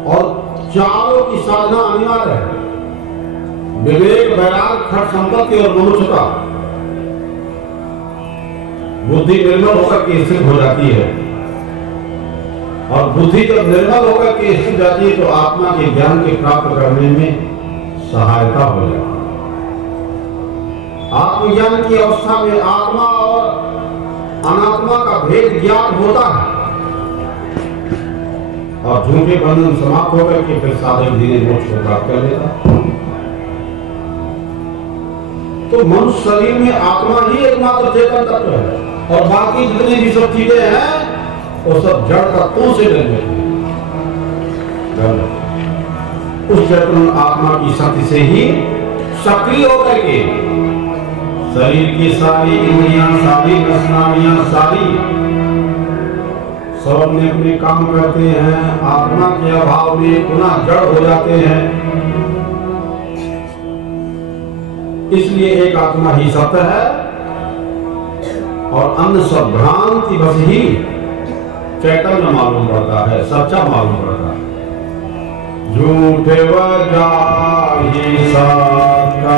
और चारों की साधना अनिवार्य है: विवेक, वैराग्य, खट संपत्ति और मोक्षता। बुद्धि निर्मल होकर के स्थिर हो जाती है, और बुद्धि जब निर्मल होकर के स्थिर जाती है तो आत्मा के ज्ञान के प्राप्त करने में सहायता हो जाती है। आत्मज्ञान की अवस्था में आत्मा और अनात्मा का भेद ज्ञान होता है, और झूठे बंधन समाप्त होकर के फिर साधक धीरे मोक्ष को प्राप्त कर लेता। तो मनुष्य शरीर में आत्मा ही एकमात्र चेतन तत्व है, और बाकी जितनी भी सब चीजें हैं वो सब जड़ तत्वों से निर्मित है। उस चेतन आत्मा की शक्ति से ही सक्रिय होकर के शरीर की सारी इंद्रियां, सारी रसनाड़ियां, सारी सब अपने अपने काम करते हैं। आत्मा के अभाव में पुनः जड़ हो जाते हैं। इसलिए एक आत्मा ही सत्य है, और अन्य सब भ्रांति बस ही चैतन्य मालूम पड़ता है, सच्चा मालूम पड़ता है। झूठे वजह ही सत्य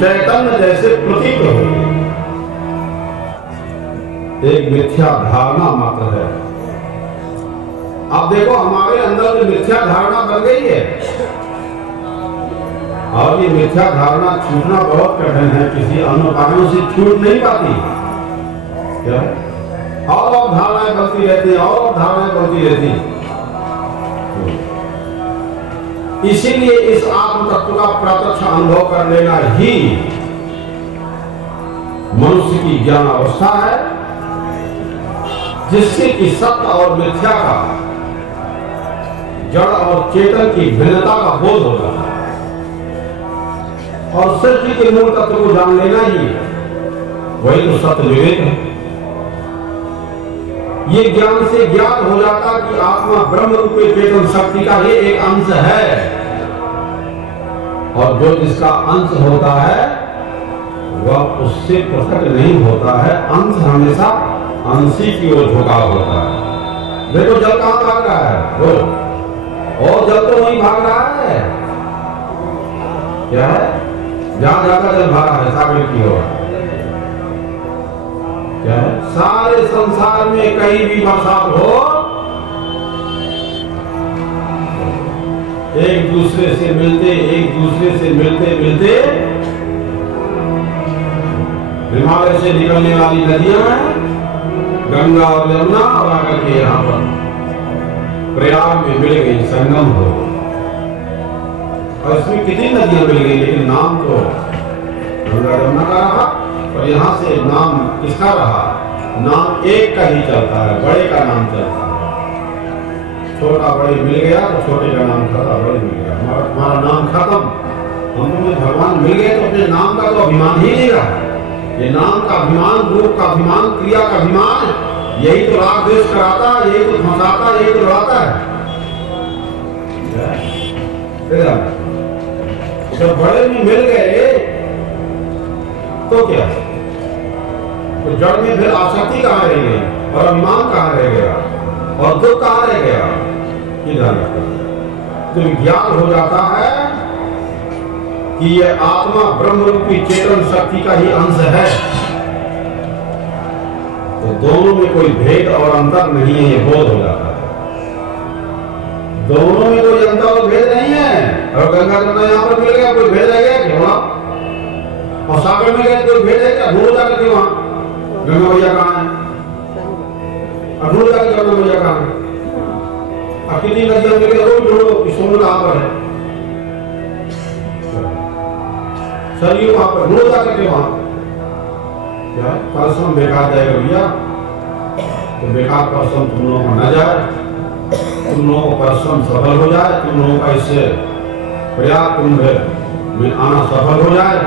चैतन्य जैसे प्रतीत हो, एक मिथ्या धारणा मात्र है। अब देखो हमारे अंदर जो मिथ्या धारणा बन गई है, और ये मिथ्या धारणा छूटना बहुत कठिन है, किसी अन्य उपायों से छूट नहीं पाती। क्या और धारणाएं बनती रहती, और धारणाएं बनती रहती। इसीलिए इस आत्म तत्व का प्रत्यक्ष अनुभव कर लेना ही मनुष्य की ज्ञान अवस्था है, जिससे कि सत्य और मिथ्या का, जड़ और चेतन की भिन्नता का बोध होता है और सृष्टि के मूल तत्व को जान लेना ही वही तो सत्य विवेक है। ये ज्ञान से ज्ञात हो जाता कि आत्मा ब्रह्म रूपी चेतन शक्ति का ही एक अंश है और जो जिसका अंश होता है वह उससे पृथक नहीं होता है। अंश हमेशा अंशी की ओर झुकाव होता है। देखो जल कहां भाग रहा है, वो और जल तो वहीं भाग रहा है। क्या है? जहां जाकर जल भागा है सागर की ओर। क्या है? सारे संसार में कहीं भी बरसात हो, एक दूसरे से मिलते मिलते हिमालय से निकलने वाली नदियां गंगा और यमुना और आकर के यहाँ पर प्रयाग में मिल गई, संगम हो। और इसमें कितनी नदियां मिल गई, लेकिन नाम तो गंगा यमुना का रहा और यहाँ से नाम किसका रहा? नाम एक का ही चलता है, बड़े का नाम चलता है। छोटा बड़े मिल गया तो छोटे का नाम खत्म, बड़े मिल गया, हमारा नाम खत्म। हम तुम्हें भगवान मिल गए तो अपने नाम का तो अभिमान ही नहीं रहा। ये नाम का अभिमान, रूप का अभिमान, क्रिया का अभिमान, यही तो राग द्वेष कराता, यही तो फंसाता, यही तो लड़ाता है। जब बड़े भी मिल गए तो क्या, तो जड़ में फिर आसक्ति कहां रह गई और अभिमान कहां रह गया और दुख कहां रह गया? ये ध्यान रखना। तो ज्ञान हो जाता है कि यह आत्मा ब्रह्म रूपी चेतन शक्ति का ही अंश है, तो दोनों में कोई भेद और अंतर नहीं है, ये बोध हो जाता है। दोनों में कोई अंतर और भेद नहीं है। और गंगा जमुना यहाँ पर मिल गया, कोई भेद रह गया क्या वहां? और सागर में गए कोई भेद है क्या? ढूंढ जाकर के वहां गंगा भैया कहाँ है? और ढूंढ जाकर गंगा भैया कहाँ है? और कितनी नदियां मिल गई, ढूंढो सोनू कहाँ पर है, शरीर वहां पर ढूंढ जाकर के वहां। क्या परिश्रम बेकार जाएगा भैया? तो बेकार परिश्रम तुम लोगों का न जाए, तुम लोगों का परिश्रम सफल हो जाए, तुम लोगों का इससे प्रयाग कुंभ में आना सफल हो जाए।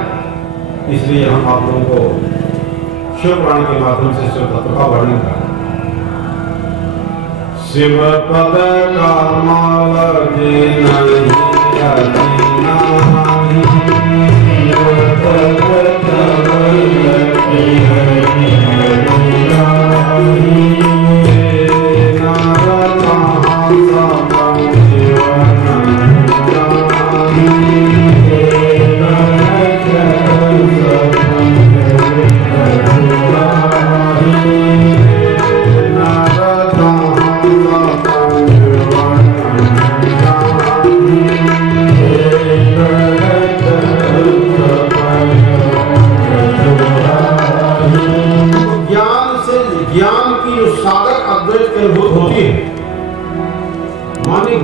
इसलिए हम आप लोगों को शिव पुराण के माध्यम से शिव तत्व का वर्णन करें। शिव पद का माला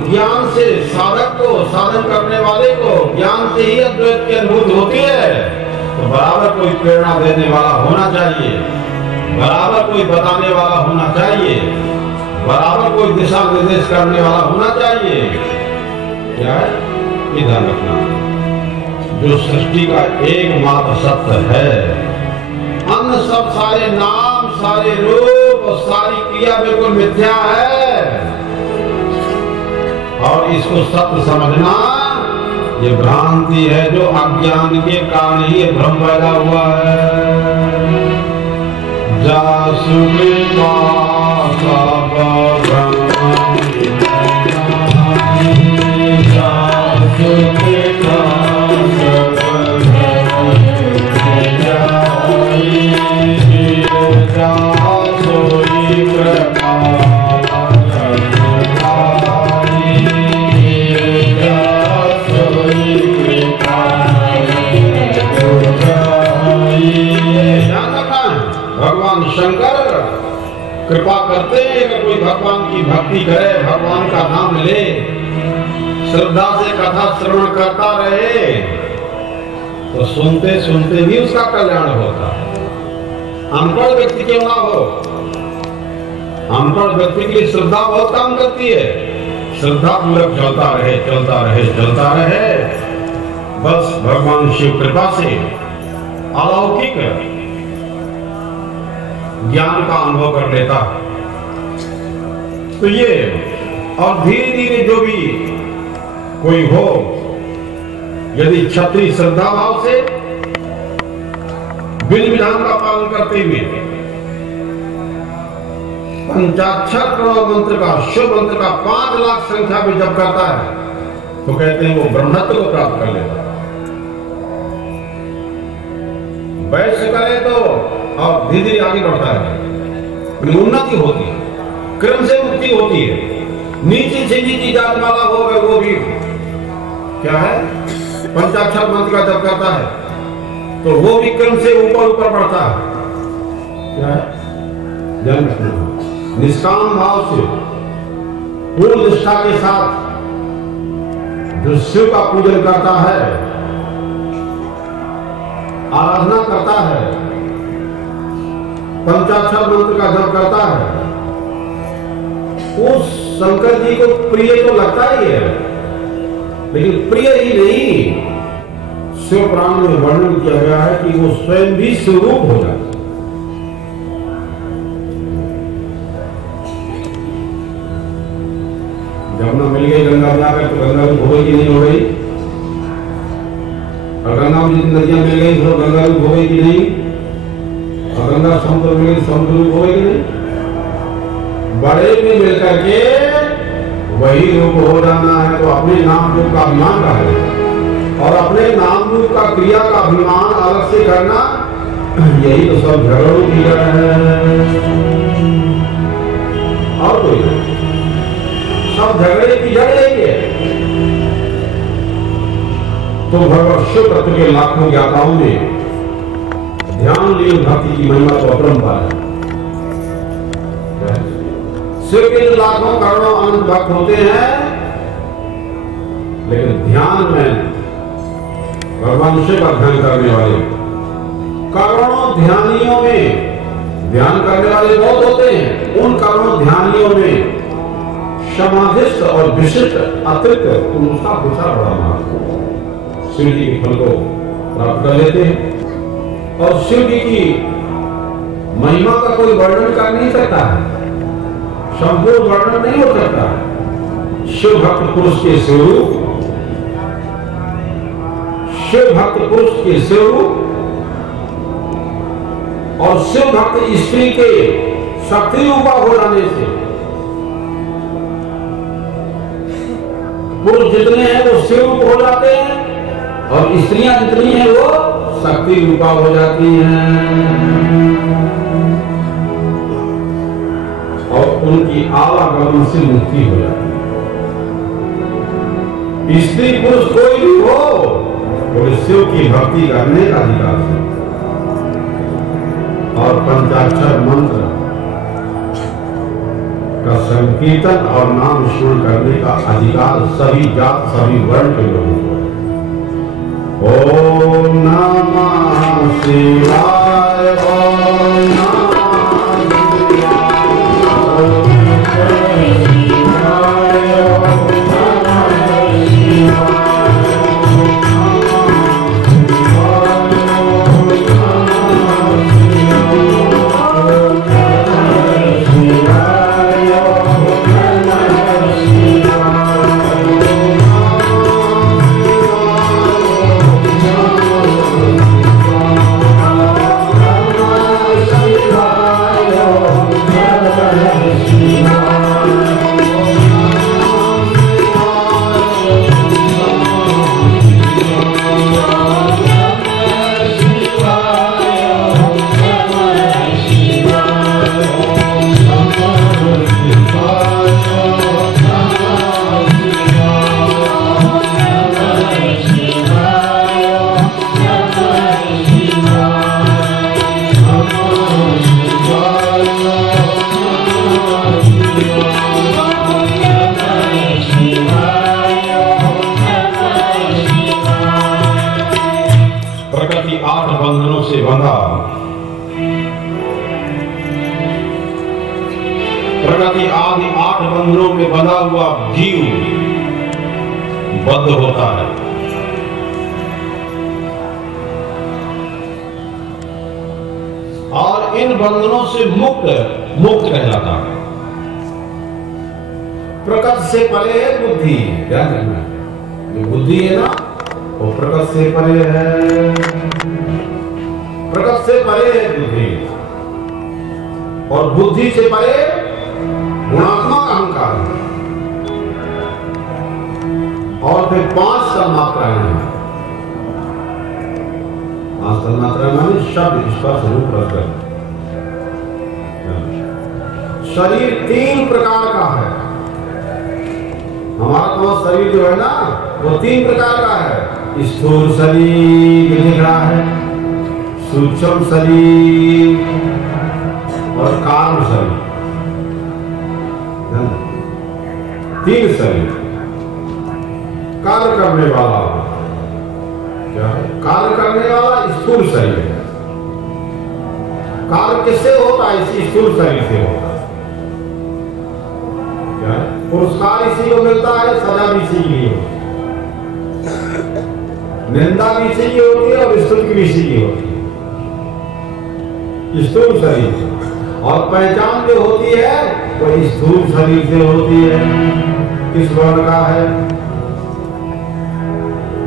ज्ञान से साधक को, साधन करने वाले को ज्ञान से ही अद्वैत की अनुभूति होती है। तो बराबर कोई प्रेरणा देने वाला होना चाहिए, बराबर कोई बताने वाला होना चाहिए, बराबर कोई दिशा निर्देश करने वाला होना चाहिए। क्या है? ये ध्यान रखना, जो सृष्टि का एकमात्र सत्य है, अन्य सब सारे नाम, सारे रूप और सारी क्रिया बिल्कुल मिथ्या है। और इसको सत्य समझना ये भ्रांति है, जो अज्ञान के कारण ही ये भ्रम पैदा हुआ है। शंकर कृपा करते हैं कि कोई भगवान की भक्ति करे, भगवान का नाम ले, श्रद्धा से कथा श्रवण करता रहे, तो सुनते सुनते भी उसका कल्याण होता है। अनपढ़ व्यक्ति क्यों ना हो, अनपढ़ व्यक्ति के लिए श्रद्धा बहुत काम करती है। श्रद्धा पूर्वक चलता रहे, चलता रहे, चलता रहे, बस भगवान शिव कृपा से अलौकिक ज्ञान का अनुभव कर लेता। तो ये और धीरे धीरे जो भी कोई हो, यदि क्षत्रिय श्रद्धा भाव से विधि विधान का पालन करते हुए पंचाक्षर प्रणव मंत्र का, शुभ मंत्र का 5 लाख संख्या में जप करता है, तो कहते हैं वो ब्रह्मत्व को प्राप्त कर लेता है। वैसे करे तो और धीरे धीरे आगे बढ़ता है, उन्नति होती है, क्रम से मुक्ति होती है। नीचे से नीचे जात वाला हो गए वो भी क्या है, पंचाक्षर मंत्र का जप करता है, तो वो भी क्रम से ऊपर ऊपर बढ़ता है। क्या है, जन्म निष्काम भाव से पूर्ण निष्ठा के साथ जो शिव का पूजन करता है, आराधना करता है, पंचाक्षर मंत्र का जप करता है, उस शंकर जी को प्रिय तो लगता ही है, लेकिन प्रिय ही नहीं, शिव पुराण में वर्णन किया गया है कि वो स्वयं भी स्वरूप हो जाए। जमुना मिल गई गंगा जाकर तो गंगा भी हो गई कि नहीं हो गई, और गंगा में जितनी नदियां मिल गई तो गंगा भी हो गई कि नहीं, और गंगा समुद्र मिल गई, समुद्र भी हो गई कि नहीं। बड़े में मिलकर के वही रूप हो जाना है, तो अपने नाम रूप का अभिमान रहे, और अपने नाम रूप का क्रिया का अभिमान अलग से करना, यही तो सब झगड़ों की जड़ है। और कोई सब झगड़े की जड़ यही है। तो भगवान शिव तत्व के लाखों ज्ञाताओं ने ध्यान लीन भक्ति की महिमा तो अपरंपार है। शिव के लाखों करोड़ों अनंत भक्त होते हैं, लेकिन ध्यान में भगवान शिव का ध्यान करने वाले करोड़ों ध्यानियों में, ध्यान करने वाले बहुत होते हैं, उन करोड़ों ध्यानियों में समाधिस्थ और विशिष्ट अतिरिक्त उसका दूसरा बड़ा महत्व, शिव जी के फल को प्राप्त कर लेते हैं। और शिव जी की महिमा का कोई वर्णन कर नहीं सकता है, संपूर्ण वर्णन नहीं हो सकता है। शिव भक्त पुरुष के स्वरूप, शिव भक्त पुरुष के स्वरूप और शिव भक्त स्त्री के शक्ति रूपा हो जाने से पुरुष जितने हैं वो शिव रूप हो जाते हैं, और स्त्रियां जितनी हैं वो शक्ति रूपा हो जाती हैं, और उनकी आवागमन से मुक्ति हो जाती है। स्त्री पुरुष कोई भी हो, तो शिव की भक्ति करने का अधिकार है, और पंचाक्षर मंत्र का संकीर्तन और नाम स्मरण करने का अधिकार सभी जात सभी वर्ण के लोगों को। ओम नमः शिवाय, ओम नमः प्रकृति आदि 8 बंधनों में बंधा हुआ जीव बद्ध होता है। और इन बंधनों से मुक्त कहलाता है। प्रकृति से परे है बुद्धि, ध्यान रखना, जो बुद्धि है ना वो प्रकृति से परे है, प्रकृति से परे है बुद्धि, और बुद्धि से परे गुणात्मक अहंकार है। और फिर 5 तन्मात्राएं हैं। 5 तन्मात्राएं माने शब्द, स्पर्श, रूप, रस। शरीर 3 प्रकार का है। हमारा तो शरीर जो है ना वो 3 प्रकार का है। स्थूल शरीर दिख रहा है, सूक्ष्म शरीर और कारण शरीर। 3 शरीर। कार्य करने वाला क्या है? कार्य करने वाला स्थूल शरीर है। कार्य किससे होता है? इसी स्थूल शरीर से होता है। क्या है? पुरस्कार इसी को मिलता है, सजा भी इसी की होती है, निंदा भी इसी की होती है और स्तुति भी इसी की होती है, स्थूल शरीर। और पहचान जो होती है वो स्थूल शरीर से होती है। किस वर्ण का है,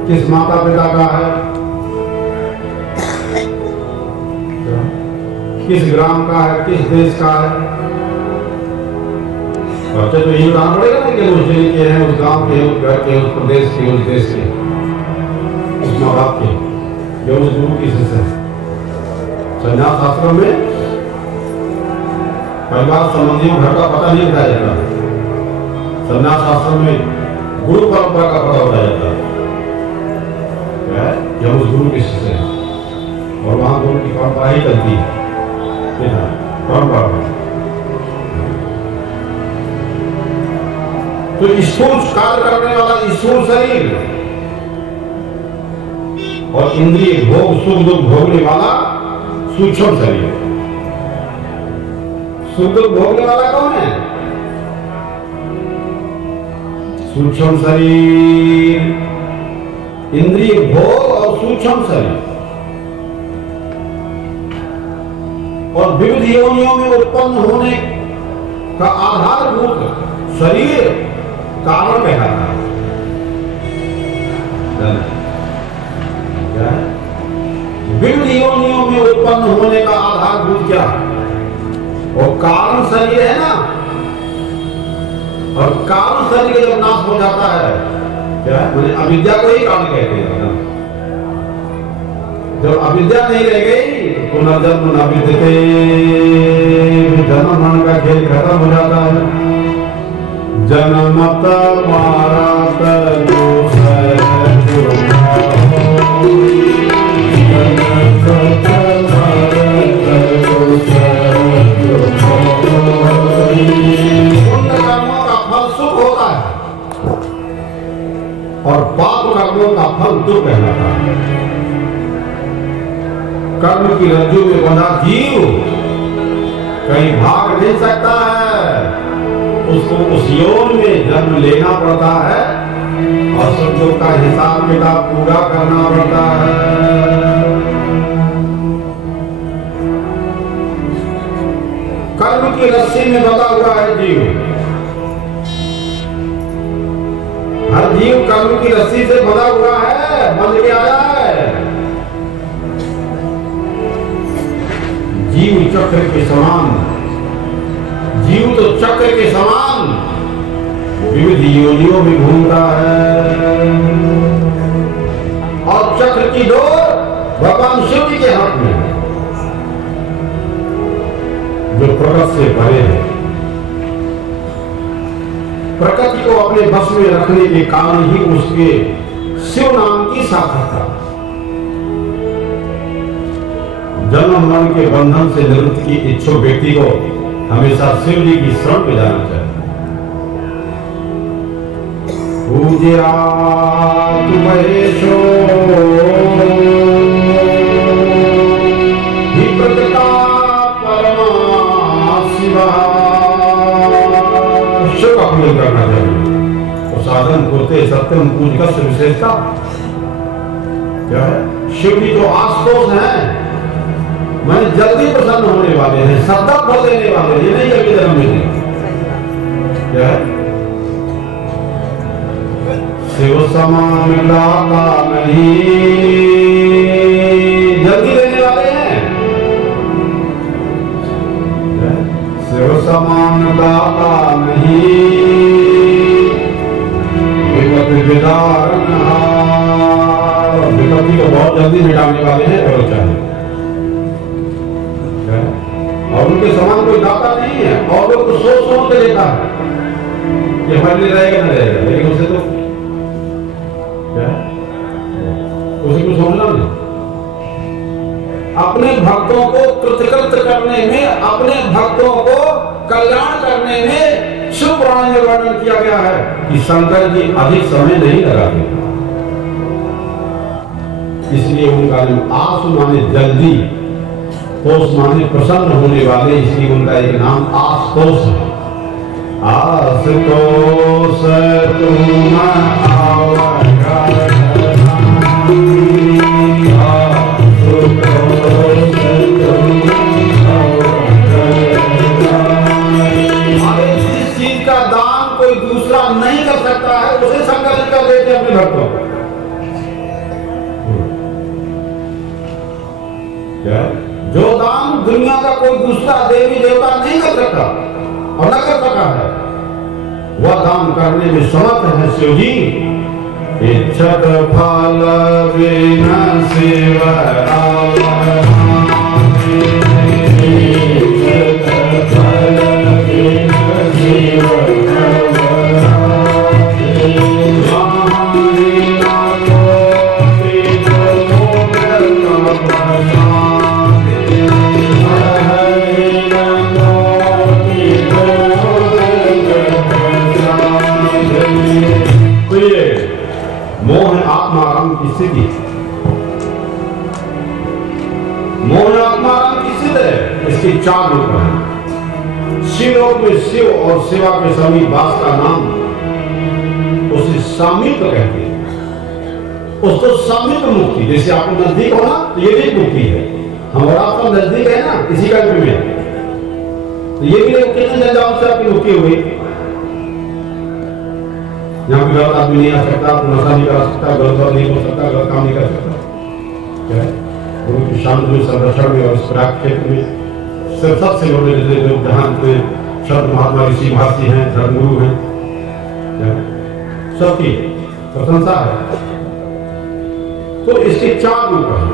किस माता पिता का है, किस ग्राम का है, किस देश का है। बच्चे तो यही बताना पड़ेगा ना कि उस जिले के हैं, उस गांव के, उस घर के, उस प्रदेश के, उस देश के, उस माँ बाप के, जो उस गुरु की शिष्य है। संन्यास आश्रम में परिवार संबंधियों घर का पता नहीं बताया जाता। संन्यास आश्रम में गुरु परंपरा का पता बताया जाता है, जब उस गुरु के शिष्य है, और वहां गुरु की परंपरा ही चलती है। परंपरा तो स्थूल कार्य करने वाला स्थूल शरीर और इंद्रिय भोग सुख दुख भोगने वाला सूक्ष्म शरीर। सुख दुख भोगने वाला कौन है? सूक्ष्म शरीर, इंद्रिय भोग और सूक्ष्म शरीर। और विविध योनियों में उत्पन्न होने का आधारभूत शरीर कारण कहलाता है। विविध योनियों में उत्पन्न होने का आधारभूत क्या है? और कारण शरीर है ना, और कारण शरीर जब नाश हो जाता है, क्या है? अविद्या को ही कारण कहते हैं। जब अविद्या नहीं रह गई, पुनर्जन्म न विद्यते, जन्म मरण का खेल खत्म हो जाता है। जन्मत मारत दूसर कर्मों का फल सुख होता है और पाप कर्मों का फल दुख कहलाता है। कर्म की रज्जु में बंधा जीव कहीं भाग नहीं सकता है, उसको उस योन में जन्म लेना पड़ता है और सुख दुख का हिसाब किताब पूरा करना पड़ता है। कर्म की रस्सी में बंधा हुआ है जीव। हर जीव कर्म की रस्सी से बंधा हुआ है, बंध के आया है। जीव चक्र के समान, जीव तो चक्र के समान विविध योनियों में घूमता है, और चक्र की डोर भगवान शिव जी के हाथ में है, जो प्रकृति से परे है। प्रकृति को अपने बस में रखने के कारण ही उसके शिव नाम की सार्थकता। जन्म मरण के बंधन से निवृत्ति की इच्छुक व्यक्ति को हमेशा शिव जी की शरण में जाना चाहिए। पूज्या महेशो ही प्रकृता परमा शिवा भागवत करना चाहिए। और साधन होते सत्यम पूजक विशेषता क्या है? शिव जी तो आशुतोष है, मैंने जल्दी प्रसन्न होने वाले हैं, सदा फल देने वाले, ये नहीं कभी जन्म मिले। क्या है? शिव समान दाता नहीं, जल्दी देने वाले हैं। शिव समान दाता नहीं, विपत्ति को बहुत जल्दी मिटाने वाले हैं भरोसा है। और उनके समान कोई दाता नहीं है। और लोग तो सोच के लेता है कि हमारे लिए रहेगा ना रहेगा, लेकिन उसे तो क्या उसे कुछ समझना नहीं। अपने भक्तों को कृतकृत करने में, अपने भक्तों को कल्याण करने में शिव पुराण में वर्णन किया गया है कि शंकर जी अधिक समय नहीं लगाते, इसलिए उनका नाम आशु माने जल्दी, तोष माने प्रसन्न होने वाले, इसलिए उनका एक नाम आशुतोष है। आशुतोष तुम नहीं कर सकता है, उसे संकल्प कर देते अपने भक्तों को। क्या? जो दान दुनिया का कोई दूसरा देवी देवता नहीं कर सकता और न कर सका है, वह दान करने में समर्थ है शिव जी। इच्छत फल बिना शिव स्थिति, मोह आत्माराम की स्थिति है। इसके 4 रूप हैं। शिवलोक में शिव और शिवा के समीप वास का नाम उसे सामीप्य कहते हैं। उसको सामीप्य मुक्ति, जैसे आपको नजदीक हो ना तो ये भी मुक्ति है। हमारा आपका नजदीक है ना इसी का में, तो ये भी कितने जंजाल से आपकी मुक्ति हुई। यहाँ पे गलत आदमी नहीं आ सकता, नशा नहीं करा सकता, गलत नहीं हो सकता, गलत काम नहीं कर सकता। क्या है? गुरु की शांति में, संरक्षण में और इस प्राग क्षेत्र में सिर्फ सबसे बड़े लोग जहाँ शब्द महात्मा ऋषि महर्षि हैं, धर्मगुरु हैं, सबकी प्रशंसा है। तो इसके 4 रूप हैं।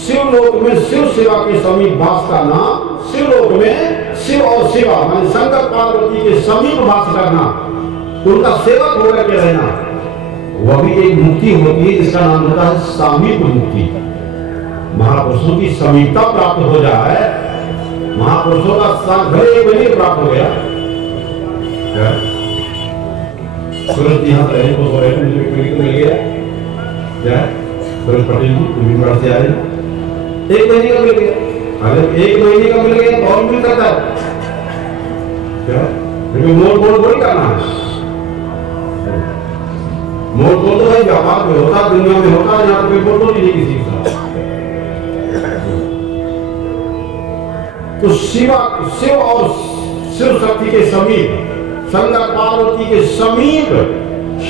शिवलोक में शिव शिवा के समीप वास का नाम, शिवलोक में शिव और शिवा मान शंकर पार्वती के समीप वास करना, उनका सेवक होकर के रहना, वह भी एक मुक्ति होती है जिसका नाम होता है सामीप्य मुक्ति। महापुरुषों की समीपता प्राप्त हो जाए, महापुरुषों का संघर्ष बनी प्राप्त हो गया। सूरज यहाँ रहे तो मुझे मिल गया क्या? सूरज पटेल जी तुम्हें से आए, 1 महीने का मिल गया। अगर 1 महीने का मिल गया तो और मिल सकता है क्या? मोड़ करना है। मोड़ तो भाई व्यापार में होता, दुनिया में होता है, यहाँ पे बोल तो नहीं किसी के साथ। तो शिव और शिव शक्ति के समीप, शंकर पार्वती के समीप,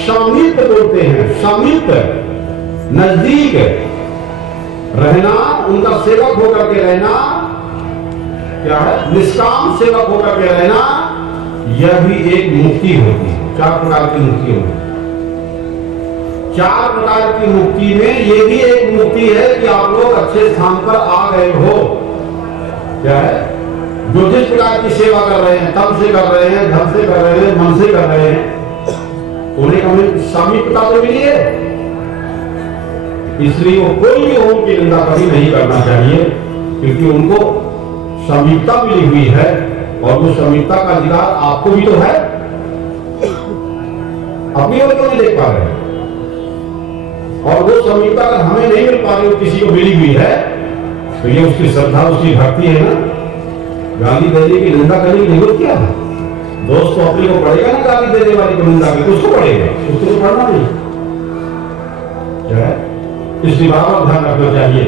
समीप बोलते हैं, समीप नजदीक रहना, उनका सेवक होकर के रहना, क्या है? निष्काम सेवक होकर के रहना, यह भी एक मुक्ति होती है। 4 प्रकार की मुक्ति होती है। 4 प्रकार की मुक्ति में ये भी एक मुक्ति है कि आप लोग अच्छे स्थान पर आ गए हो। क्या है? जो जिस प्रकार की सेवा कर रहे हैं, तन से कर रहे हैं, धन से कर रहे हैं, मन से कर रहे हैं, उन्हें हमें सामीप्यता तो मिली है। इसलिए वो कोई भी ओम की निंदा कभी नहीं करना चाहिए, क्योंकि उनको समीपता मिली हुई है और वो समीपता का अधिकार आपको भी तो है। अपनी ओर क्यों नहीं देख पा रहे? और वो समीपता अगर हमें नहीं मिल पा रही, किसी को मिली हुई है, तो ये उसकी श्रद्धा, उसकी भक्ति है ना। गाली देने की निंदा करने की जरूरत क्या है? दोस्त तो अपने को पढ़ेगा ना, गाली देने वाली को निंदा की, उसको पढ़ेगा, उसको तो पढ़ना नहीं। क्या है? इसलिए बराबर ध्यान रखना चाहिए,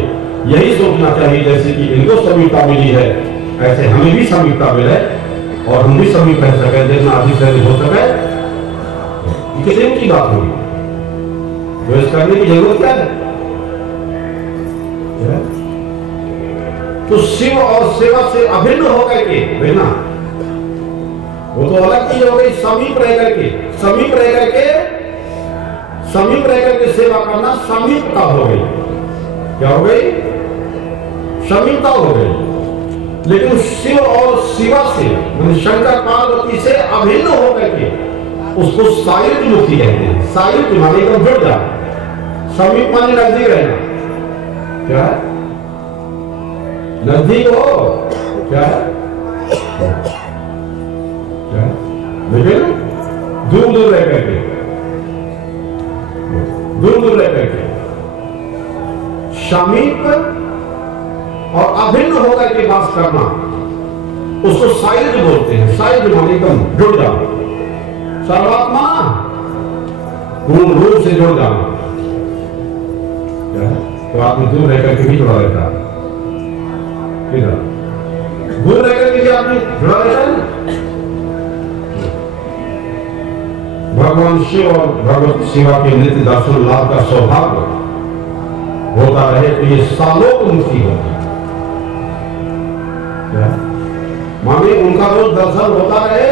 यही सोचना चाहिए जैसे कि इनको समीपता मिली है ऐसे हमें भी समीपता मिले और हम भी समीप रह सके, जितना अधिक से अधिक हो सके। किसी की बात होगी जो इस करने की जरूरत क्या है? तो शिव और सेवा से अभिन्न होकर के बिना, वो तो अलग चीज हो गई। समीप रह करके, समीप रह करके, समीप रह करके सेवा करना समीपता हो गई। क्या हो गई? समीपता हो गई। लेकिन शिव और शिवा से, शंकर पार्वती से अभिन्न होकर के उसको सायुज्य मुक्ति कहते हैं। सायुज्य माने एकदम जुड़ जाए, समीप माने नजदीक रहना। क्या है? नजदीक हो। क्या है? क्या है? देखिए ना, दूर दूर रह करके, दूर दूर रह करके समीप और अभिन्न होकर के वास करना, उसको सायुज्य बोलते हैं। सायुज्य माने एकदम जुड़ जाना, सर्वात्मा पूर्ण रूप से जुड़ जाना। क्या है? तो आदमी दूर रह करके भी जुड़ा रहता है, दूर रह करके भी आदमी जुड़ा रहता है ना। भगवान शिव और भगवती शिवा के नित्य दर्शन लाभ का सौभाग्य होता रहे तो ये सालों को मुक्ति होगी। माने उनका रोज दर्शन होता रहे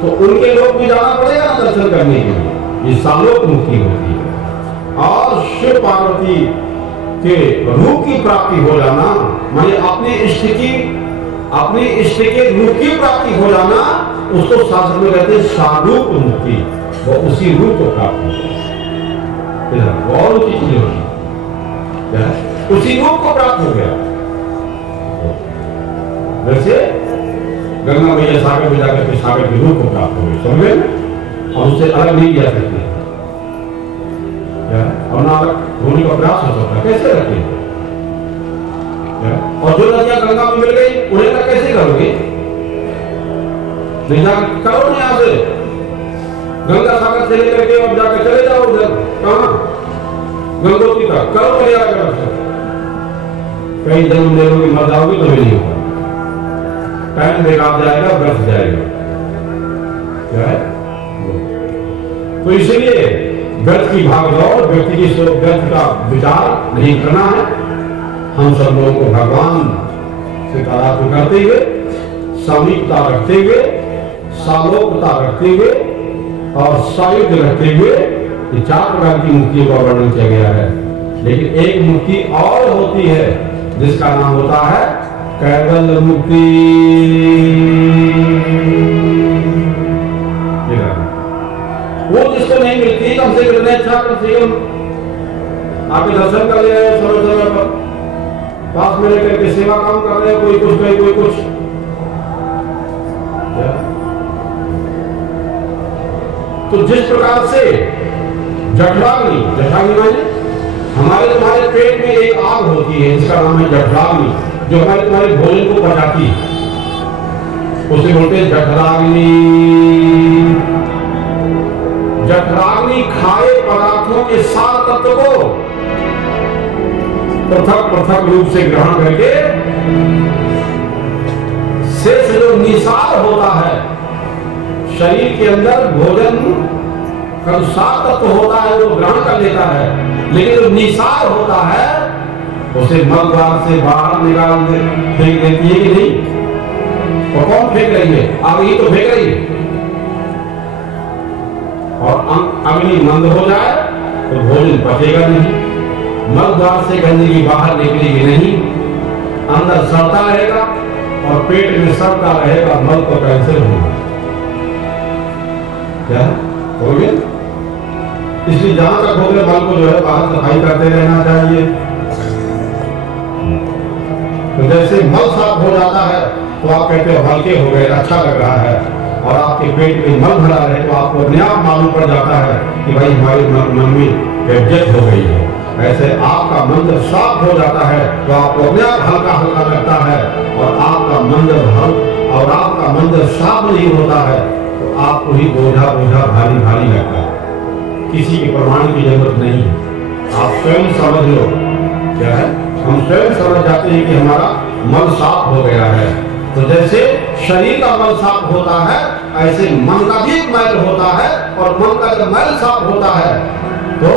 तो उनके लोग भी जाना पड़ेगा ना दर्शन करने के लिए, ये सालों को मुक्ति होती है। और शिव पार्वती के रूप की प्राप्ति हो जाना, माने अपने इष्ट के रूप की प्राप्ति हो जाना, उसको शास्त्र में कहते हैं सारूप मुक्ति। वो उसी रूप को प्राप्त होगा, और ऊंची चीज होगी, उसी रूप को प्राप्त हो गया। वैसे गंगा मैया सागर में जाकर के सागर के रूप को प्राप्त हो गई, समझे? और उससे अलग नहीं जा सकते, और ना अलग होने का प्रयास हो सकता, कैसे रखेंगे? और जो नदियां गंगा में मिल गई उन्हें का कैसे करोगे? नहीं करो ना, यहां से गंगा सागर से लेकर के और जाकर चले जाओ उधर, कहां? गंगोत्री तक करो, प्रयाग करो। कई जन्म ले लोगे, मर जाओगे तो नहीं होगा, टाइम बेकार जाएगा, व्यर्थ जाएगा। क्या है? तो इसलिए व्यर्थ की भागदौड़, व्यक्ति की व्यर्थ का विचार नहीं करना है। हम सब लोगों को भगवान से तादात्म्य करते हुए, समीपता रखते हुए, सालोकता रखते हुए और सायुज्य रखते हुए ये 4 प्रकार की मुक्तियों का वर्णन किया गया है। लेकिन एक मुक्ति और होती है जिसका नाम होता है कैवल्य मुक्ति। वो जिसको नहीं मिलती, कम से कम अच्छा, कम से कम आपके दर्शन कर ले, समय समय पर पास में लेकर के सेवा काम कर रहे हैं, कोई कुछ नहीं, कोई कुछ। तो जिस प्रकार से जठराग्नि, जठराग्नि माने हमारे तुम्हारे पेट में एक आग होती है, इसका नाम है जठराग्नि, जो हमारे तुम्हारे भोजन को पचाती है, उसे बोलते हैं जठराग्नि। जठराग्नि खाए पदार्थों के सार तत्व को पृथक पृथक रूप से ग्रहण करके शेष जो निसार होता है शरीर के अंदर, भोजन का सार तत्व होता है वो ग्रहण कर लेता है, लेकिन जो निसार होता है उसे मल द्वार से बाहर निकाल फेंक देती है कि नहीं? और कौन फेंक रही है? अग्नि तो फेंक रही है। और अग्नि मंद हो जाए तो भोजन पचेगा नहीं, मल द्वार से गंदगी बाहर निकलेगी नहीं, अंदर सड़ता रहेगा और पेट में सड़ता रहेगा, मल को कैंसर होगा। क्या हो गया? इसलिए जहां तक हो गए मल को जो है बाहर सफाई करते रहना चाहिए। तो जैसे मल साफ हो जाता है तो आप कहते हो हल्के हो गए, अच्छा लग रहा है, और आपके पेट में मल भरा रहे तो आपको अपने आप मालूम पड़ जाता है कि भाई हमारे मन में गैजेट हो गई है। ऐसे आपका मन जब साफ हो जाता है तो आपको अपने आप हल्का हल्का लगता है, और आपका मन जब और आपका मन जब साफ नहीं होता है तो आपको ही बोझा बोझा भारी भारी लगता है। किसी के प्रमाण की जरूरत नहीं है, आप स्वयं समझ लो। क्या है, हम स्वयं समझ जाते हैं कि हमारा मन साफ हो गया है। तो जैसे शरीर का मन साफ होता है, ऐसे मन का भी एक मैल होता है, और मन का जब मैल साफ होता है तो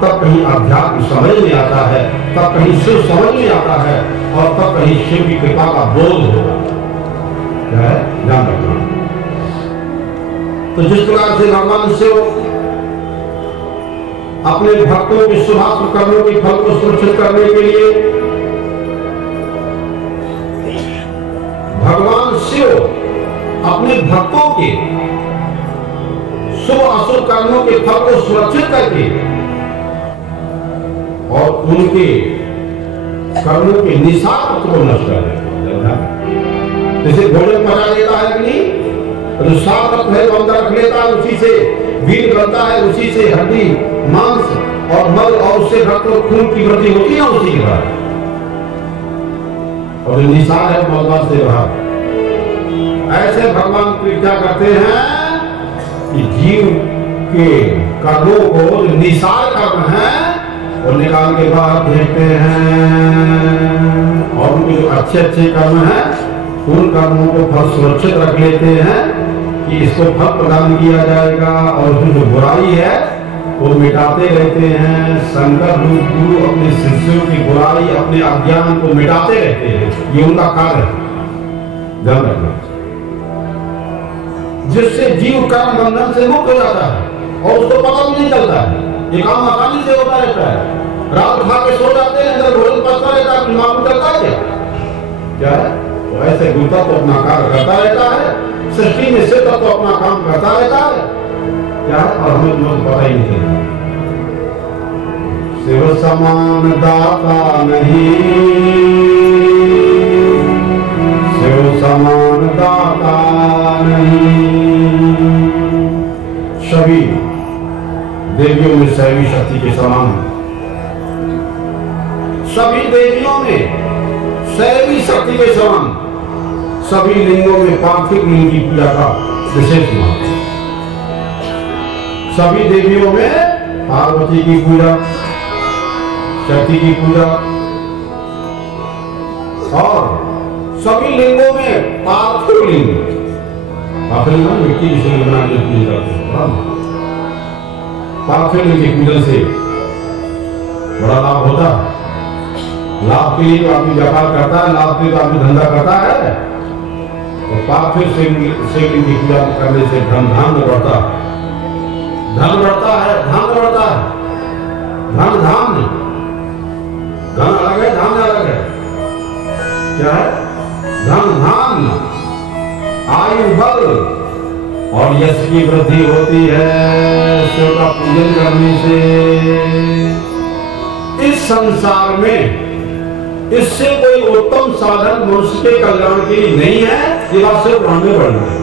तब कहीं अध्यात्म समझ में आता है, तब कहीं शिव समझ में आता है, और तब कहीं शिव की कृपा का बोध होगा। क्या है, ध्यान रखना। तो जिस प्रकार से भगवान शिव अपने भक्तों के शुभाशुभ कर्मों के फल को सुरक्षित करने के लिए, भगवान शिव अपने भक्तों के शुभ अशुभ कर्मों के फल को सुरक्षित करके और उनके कर्मों के निशान को नष्ट कर देता है। जैसे भोजन पचा देता है कि नहीं, तो साफ रक्त है तो अंदर रख लेता है, उसी से वीर बनता है, उसी से हड्डी मांस और मल और उससे रक्त और खून की वृद्धि होती है उसी के बाद। और जो निशान है मलबा से बाहर। ऐसे भगवान क्या करते हैं कि जीव के कर्मों को जो निसार कर्म है वो निकाल के बाहर फेंकते हैं, और उनके जो अच्छे अच्छे कर्म हैं उन कर्मों को फल सुरक्षित रख लेते हैं कि इसको फल प्रदान किया जाएगा, और उसमें जो बुराई है वो मिटाते रहते हैं। शंकर गुरु अपने शिष्यों की बुराई, अपने अज्ञान को मिटाते रहते हैं, ये उनका कार्य है। ध्यान रखना, जिससे जीव कर्म बंधन से मुक्त हो जाता है और उसको पता भी नहीं चलता है। ये काम आसानी से होता रहता है। रात खा के सो जाते हैं, अंदर भोजन पचता रहता है, दिमाग में चलता है क्या है, तो ऐसे गुरुता तो अपना कार्य करता रहता है, सृष्टि में से तो अपना काम करता रहता है। क्या है, और हमें लोग पता ही नहीं चलता। शिव समान दाता नहीं, शिव समान दाता नहीं। सभी देवियों में शैवी शक्ति के समान, सभी देवियों में शैवी शक्ति के समान, सभी लिंगों में पार्थिव लिंग की पूजा का विशेष महत्व। सभी देवियों में पार्वती की पूजा, शक्ति की पूजा, और सभी लिंगों में पार्थिव लिंग, पार्थिव लिंग मिट्टी की शरीर बना के पूजा करते हैं। पार्थिव लिंग के पूजन से बड़ा लाभ होता है। लाभ के लिए तो आदमी व्यापार करता है, लाभ के लिए तो आदमी धंधा करता है, तो पार्थिव शिवलिंग की पूजा करने से धन बढ़ता है, धन बढ़ता है, धन बढ़ता है, धन धान, धन अलग है, धान अलग है। क्या है, धन धान, आयु बल और यश की वृद्धि होती है शिव का पूजन करने से। इस संसार में इससे कोई उत्तम साधन मनुष्य के कल्याण के लिए नहीं है, ये बात सिर्फ पुराण में वर्णन है।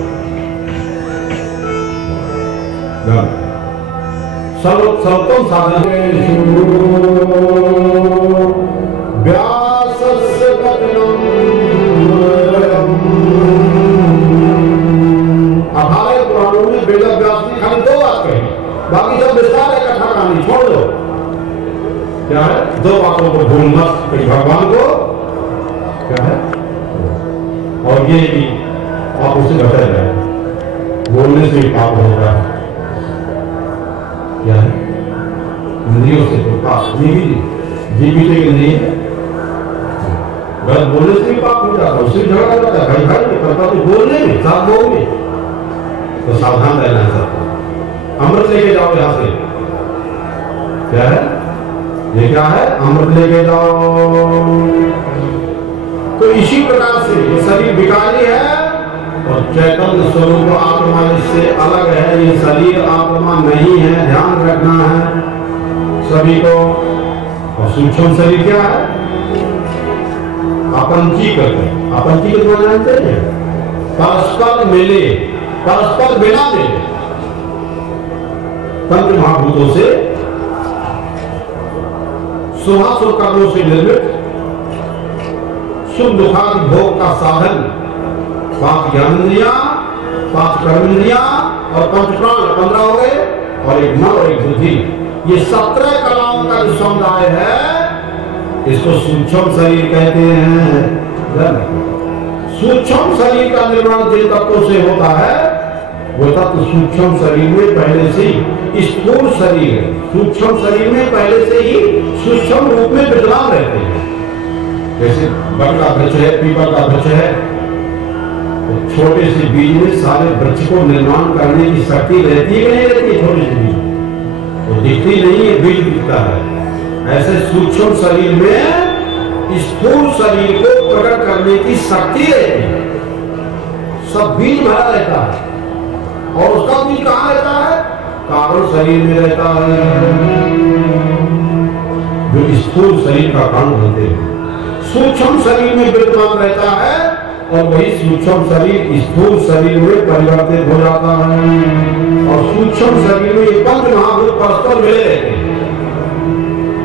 सर्वोत्तम साधन व्यास अठारह पुराणों में वेद व्यास ने खाली 2 बात कही, बाकी सब विस्तार है, कथा कहानी छोड़ दो। क्या है, 2 बातों को भूल मत, भगवान को क्या है, और ये कि आप उसे बचा जाए, बोलने से भी पाप होगा। क्या है, इंद्रियों से तो पाप, ये भी जीवित एक इंद्रिय है, गलत बोलने से भी पाप हो जाता है, उससे झगड़ा हो जाता है, भाई भाई करता तो बोलने में, साथ बोलने, तो सावधान रहना है सबको। अमृत लेके जाओ यहां से। क्या है, ये क्या है, अमृत लेके जाओ। तो इसी प्रकार से ये शरीर विकारी है और चैतन्य स्वरूप आत्मा इससे अलग है। ये शरीर आत्मा नहीं है, ध्यान रखना है सभी को। और सूक्ष्म शरीर क्या है, अपंचीकृत। अपंचीकृत जानते हैं, परस्पर मिले, परस्पर बिना मिले, पंच महाभूतों से, शुभाशुभ कर्मों से निर्मित, शुभ दुखादि भोग का साधन 5 ज्ञानेंद्रियां, 5 कर्मेंद्रियां और 5 प्राण, 15 हो गए, और एक मन और एक बुद्धि। ये 17 कलाओं का जो समुदाय है इसको सूक्ष्म शरीर कहते हैं। सूक्ष्म शरीर का निर्माण जिन तत्वों से होता है वो तत्व सूक्ष्म शरीर में पहले से ही, स्थूल शरीर सूक्ष्म शरीर में पहले से ही सूक्ष्म रूप में विद्यमान रहते हैं। जैसे बड़ का वृक्ष है, पीपल का वृक्ष है, तो छोटे से बीज में सारे वृक्ष को निर्माण करने की शक्ति रहती है कि नहीं रहती है? छोटे से बीज वो दिखती नहीं है, बीज दिखता है। ऐसे सूक्ष्म शरीर में स्थूल शरीर को प्रकट करने की शक्ति रहती है। सब बीज भरा रहता है, और उसका बीज कहां रहता है? कारण शरीर में रहता है, जो स्थूल शरीर का कारण बनते हैं। सूक्ष्म शरीर में विद्यमान रहता है, और वही सूक्ष्म शरीर स्थूल शरीर में परिवर्तित हो जाता है। और सूक्ष्म शरीर में ये 5 महाभूत परस्पर मिले रहते हैं।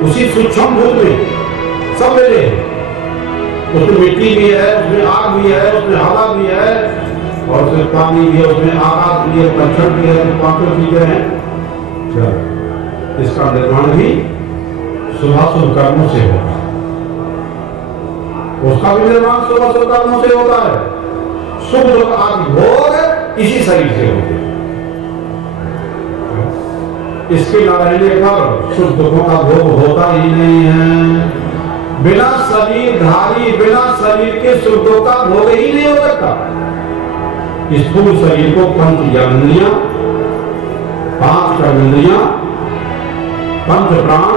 उसी सूक्ष्म भूत में सब मिले हैं। उसमें मिट्टी भी है, उसमें आग भी है, उसमें हवा भी है, और उसमें पानी भी है, उसमें आकाश भी है, पत्थर भी है, 5 चीजें हैं। इसका निर्माण भी शुभाशुभ कर्मों से होता है। उसका भी निर्माण शुभाशुभ कर्मों से होता है। शुभ दुख आदि भोग इसी शरीर से होते हैं। इसके न रहने पर सुख दुखों का भोग होता ही नहीं है। बिना शरीरधारी, बिना शरीर के सुख दुख का भोग ही नहीं हो सकता। स्थूल शरीर को 5 ज्ञानेंद्रियां, 5 कर्मेंद्रियां, 5 प्राण,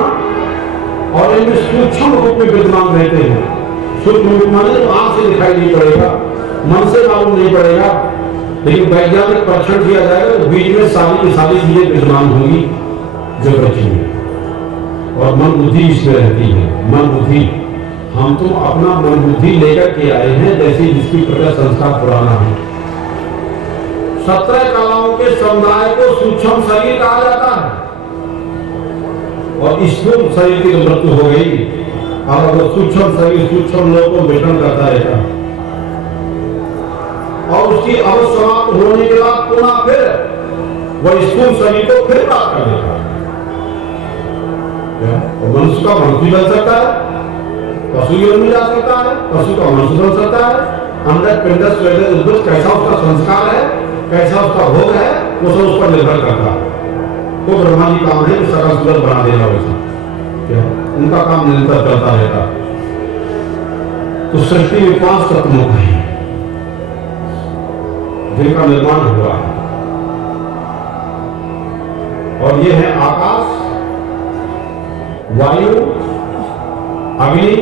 और इनमें सूक्ष्म रूप में विद्यमान रहते हैं। सूक्ष्म रूप माने तो आंख से दिखाई नहीं पड़ेगा, मन से मालूम नहीं पड़ेगा, लेकिन वैज्ञानिक परीक्षण किया जाएगा तो बीच में सारी की सारी चीजें विद्यमान होंगी जो बची है। और मन बुद्धि इसमें रहती है। मन बुद्धि, हम तुम अपना मन बुद्धि लेकर के आए हैं, जैसे जिसकी प्रकार संस्कार पुराना है। 17 कलाओं के समुदाय को सूक्ष्म शरीर कहा जाता है, और स्थूल शरीर की तो मृत्यु हो गई, और वो सूक्ष्म शरीर सूक्ष्म लोगों को विघटन करता रहता, और उसकी अवस्था समाप्त होने के बाद पुनः फिर वह स्थूल शरीर को फिर प्राप्त कर देता है। मनुष्य का मनुष्य बन सकता है, पशु योनि में जा सकता है, पशु का मनुष्य बन सकता है। अंदर पिंडस उद्भुत कैसा उसका संस्कार है, कैसा उसका भोग है, वो सब उस पर निर्भर करता है। तो ब्रह्मा जी काम है कि सकल सुंदर बना देना, वैसा क्या उनका काम निरंतर चलता रहता। तो सृष्टि में 5 तत्वों का है जिनका निर्माण हुआ है, और ये है आकाश, वायु, अग्नि,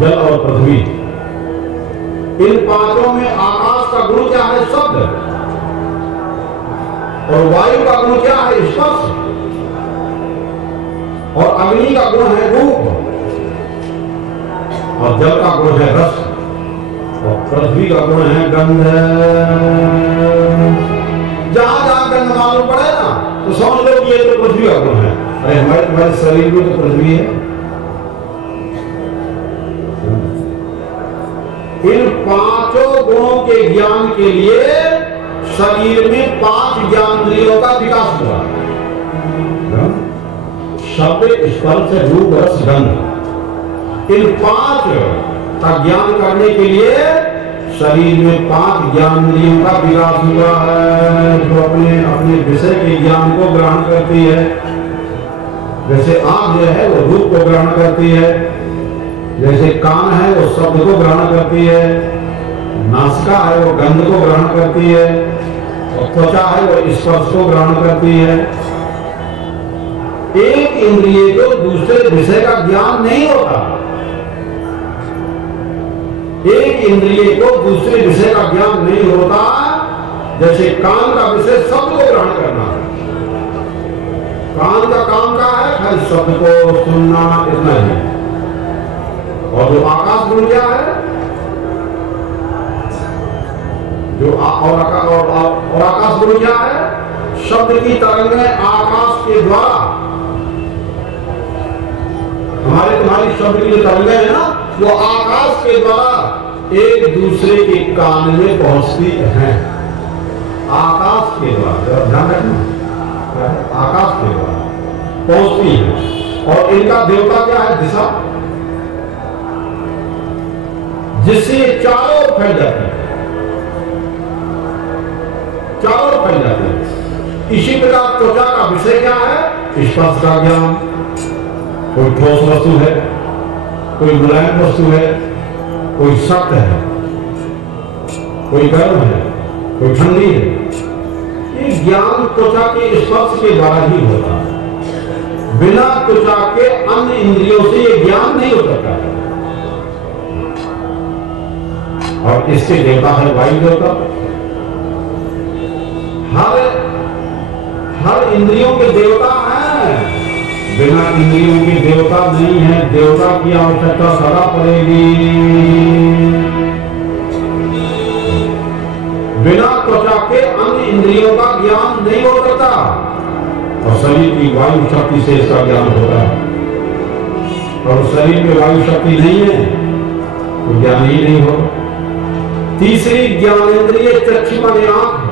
जल और पृथ्वी। इन 5 में आकाश का गुण क्या है? शब्द। और वायु का गुण क्या है? स्पर्श। और अग्नि का गुण है रूप, और जल का गुण है रस, और पृथ्वी का गुण है गंध। जहां जहां गंध मालूम पड़े ना तो समझ लो कि ये तो पृथ्वी का गुण है। अरे हमारे शरीर में तो पृथ्वी है। इन 5 गुणों के ज्ञान के लिए शरीर में 5 ज्ञानेंद्रियों का विकास हुआ। शब्द, स्पर्श, रूप, रस, गंध, इन 5 का ज्ञान करने के लिए शरीर में 5 ज्ञानेंद्रियों का विकास हुआ है, जो अपने अपने विषय के ज्ञान को ग्रहण करती है। जैसे आंख जो है वो रूप को ग्रहण करती है, जैसे कान है वो शब्द को ग्रहण करती है, नासिका है वो गंध को ग्रहण करती है, और त्वचा है वो स्पर्श को ग्रहण करती है। एक इंद्रिय को दूसरे विषय का ज्ञान नहीं होता। एक इंद्रिय को दूसरे विषय का ज्ञान नहीं होता। जैसे कान का विषय शब्द को ग्रहण करना है, कान का काम क्या है? खाली शब्द को सुनना, इतना ही। और जो आकाश गुण क्या है? जो और आकाश गुण क्या है? शब्द की तरंगें आकाश के द्वारा, हमारे तुम्हारी शब्द की जो तरंगें है ना, वो आकाश के द्वारा एक दूसरे के कान में पहुंचती हैं आकाश के द्वारा। ध्यान रखना, आकाश के द्वारा पहुंचती है। और इनका देवता क्या है? दिशा, जिससे चारों ओर फैल जाती है, चारों ओर फैल जाती है। इसी प्रकार त्वचा का विषय क्या है? स्पर्श का ज्ञान। कोई ठोस वस्तु है, कोई मुलायम वस्तु है, कोई सख्त है, कोई गर्म है, कोई ठंडी है। ये ज्ञान त्वचा के स्पर्श के द्वारा ही होता है। बिना त्वचा के अन्य इंद्रियों से ये ज्ञान नहीं हो सकता है। और इसके देवता है वायु देवता। हर इंद्रियों के देवता हैं, बिना इंद्रियों के देवता नहीं है। देवता की आवश्यकता सदा पड़ेगी। बिना त्वचा के अन्य इंद्रियों का ज्ञान नहीं हो सकता। और शरीर की वायु शक्ति से इसका ज्ञान होता है। और शरीर में वायु शक्ति नहीं है तो ज्ञान ही नहीं होगा। तीसरी ज्ञानेंद्रिय चक्षु माने आंख है,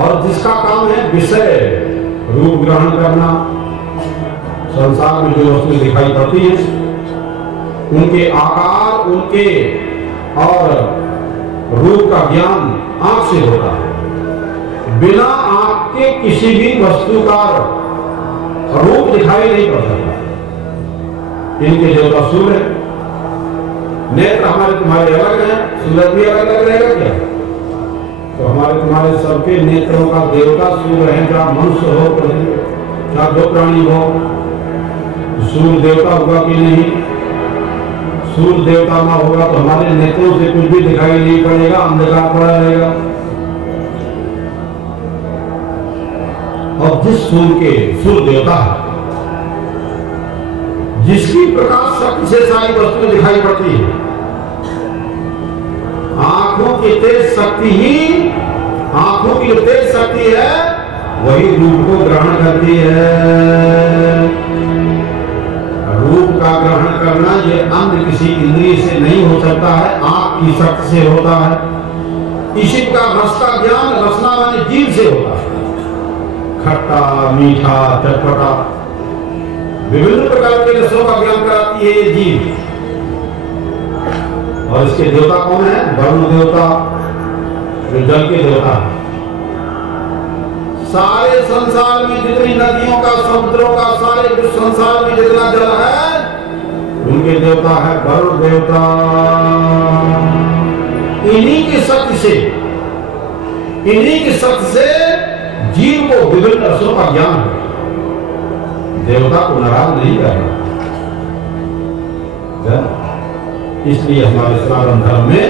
और जिसका काम है विषय रूप ग्रहण करना। संसार में जो वस्तु दिखाई पड़ती है उनके आकार, उनके और रूप का ज्ञान आंख से होता है। बिना आंख के किसी भी वस्तु का रूप दिखाई नहीं पड़ सकता। इनके देवता सूर्य है। नेत्र हमारे तुम्हारे अलग है, सूरज भी अलग अलग रहेगा क्या? तो हमारे तुम्हारे सबके नेत्रों का देवता सूर्य है। क्या मनुष्य हो, क्या दो प्राणी हो, सूर्य देवता होगा कि नहीं? सूर्य देवता ना होगा तो हमारे नेत्रों से कुछ भी दिखाई नहीं पड़ेगा, अंधकार पड़ा रहेगा। और जिस सूर्य देवता है, जिसकी प्रकाश शक्ति से सारी वस्तुएं दिखाई पड़ती है, आंखों की तेज शक्ति ही, आंखों की जो तेज शक्ति है वही रूप को ग्रहण करती है। रूप का ग्रहण करना ये अन्य किसी इंद्रिय से नहीं हो सकता है, आंख की शक्ति से होता है। इसी का रस का ज्ञान रसना माने जीव से होता है। खट्टा, मीठा, चटपटा, विभिन्न प्रकार के रसों का ज्ञान कराती है ये जीव। और इसके देवता कौन है? वरुण देवता, जो जल के देवता है। सारे संसार में जितनी नदियों का, समुद्रों का, सारे संसार में जितना जल है उनके देवता है वरुण देवता। इन्हीं की शक्ति से, इन्हीं की शक्ति से जीव को विभिन्न रसों का ज्ञान है। देवता को नाराज नहीं करना। इसलिए हमारे सनातन धर्म में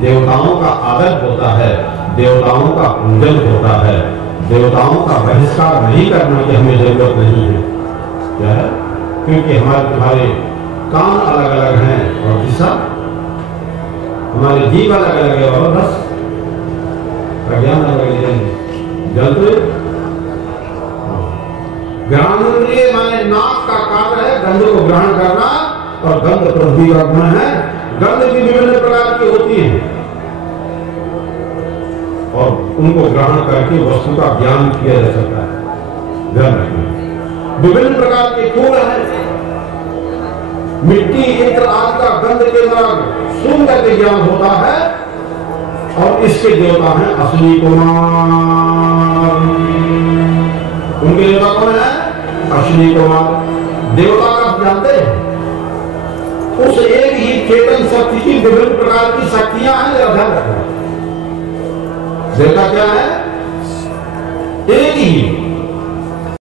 देवताओं का आदर होता है, देवताओं का पूजन होता है, देवताओं का बहिष्कार नहीं करना कि हमें जरूरत नहीं है। क्या है? क्योंकि हमारे तुम्हारे कान अलग अलग हैं और दिशा, हमारे जीव अलग अलग है और रस का ज्ञान अलग है। जलते ग्रहणेंद्रिय माने नाक का कार्य है गंध को ग्रहण करना, और गंध पृथ्वी का गुण है। गंध भी विभिन्न प्रकार की होती है और उनको ग्रहण करके वस्तु का ज्ञान किया जा सकता है। ध्यान रखना, विभिन्न प्रकार के फूल हैं, मिट्टी, इत्र आदि का गंध के द्वारा सूंघ करके ज्ञान होता है। और इसके देवता हैं अश्विनी कुमार। उनके देवता कौन है? अश्विनी कुमार। देवता का जानते हैं? उस एक ही चेतन शक्ति की विभिन्न प्रकार की शक्तियां हैं। ध्यान रखना, देवता क्या है?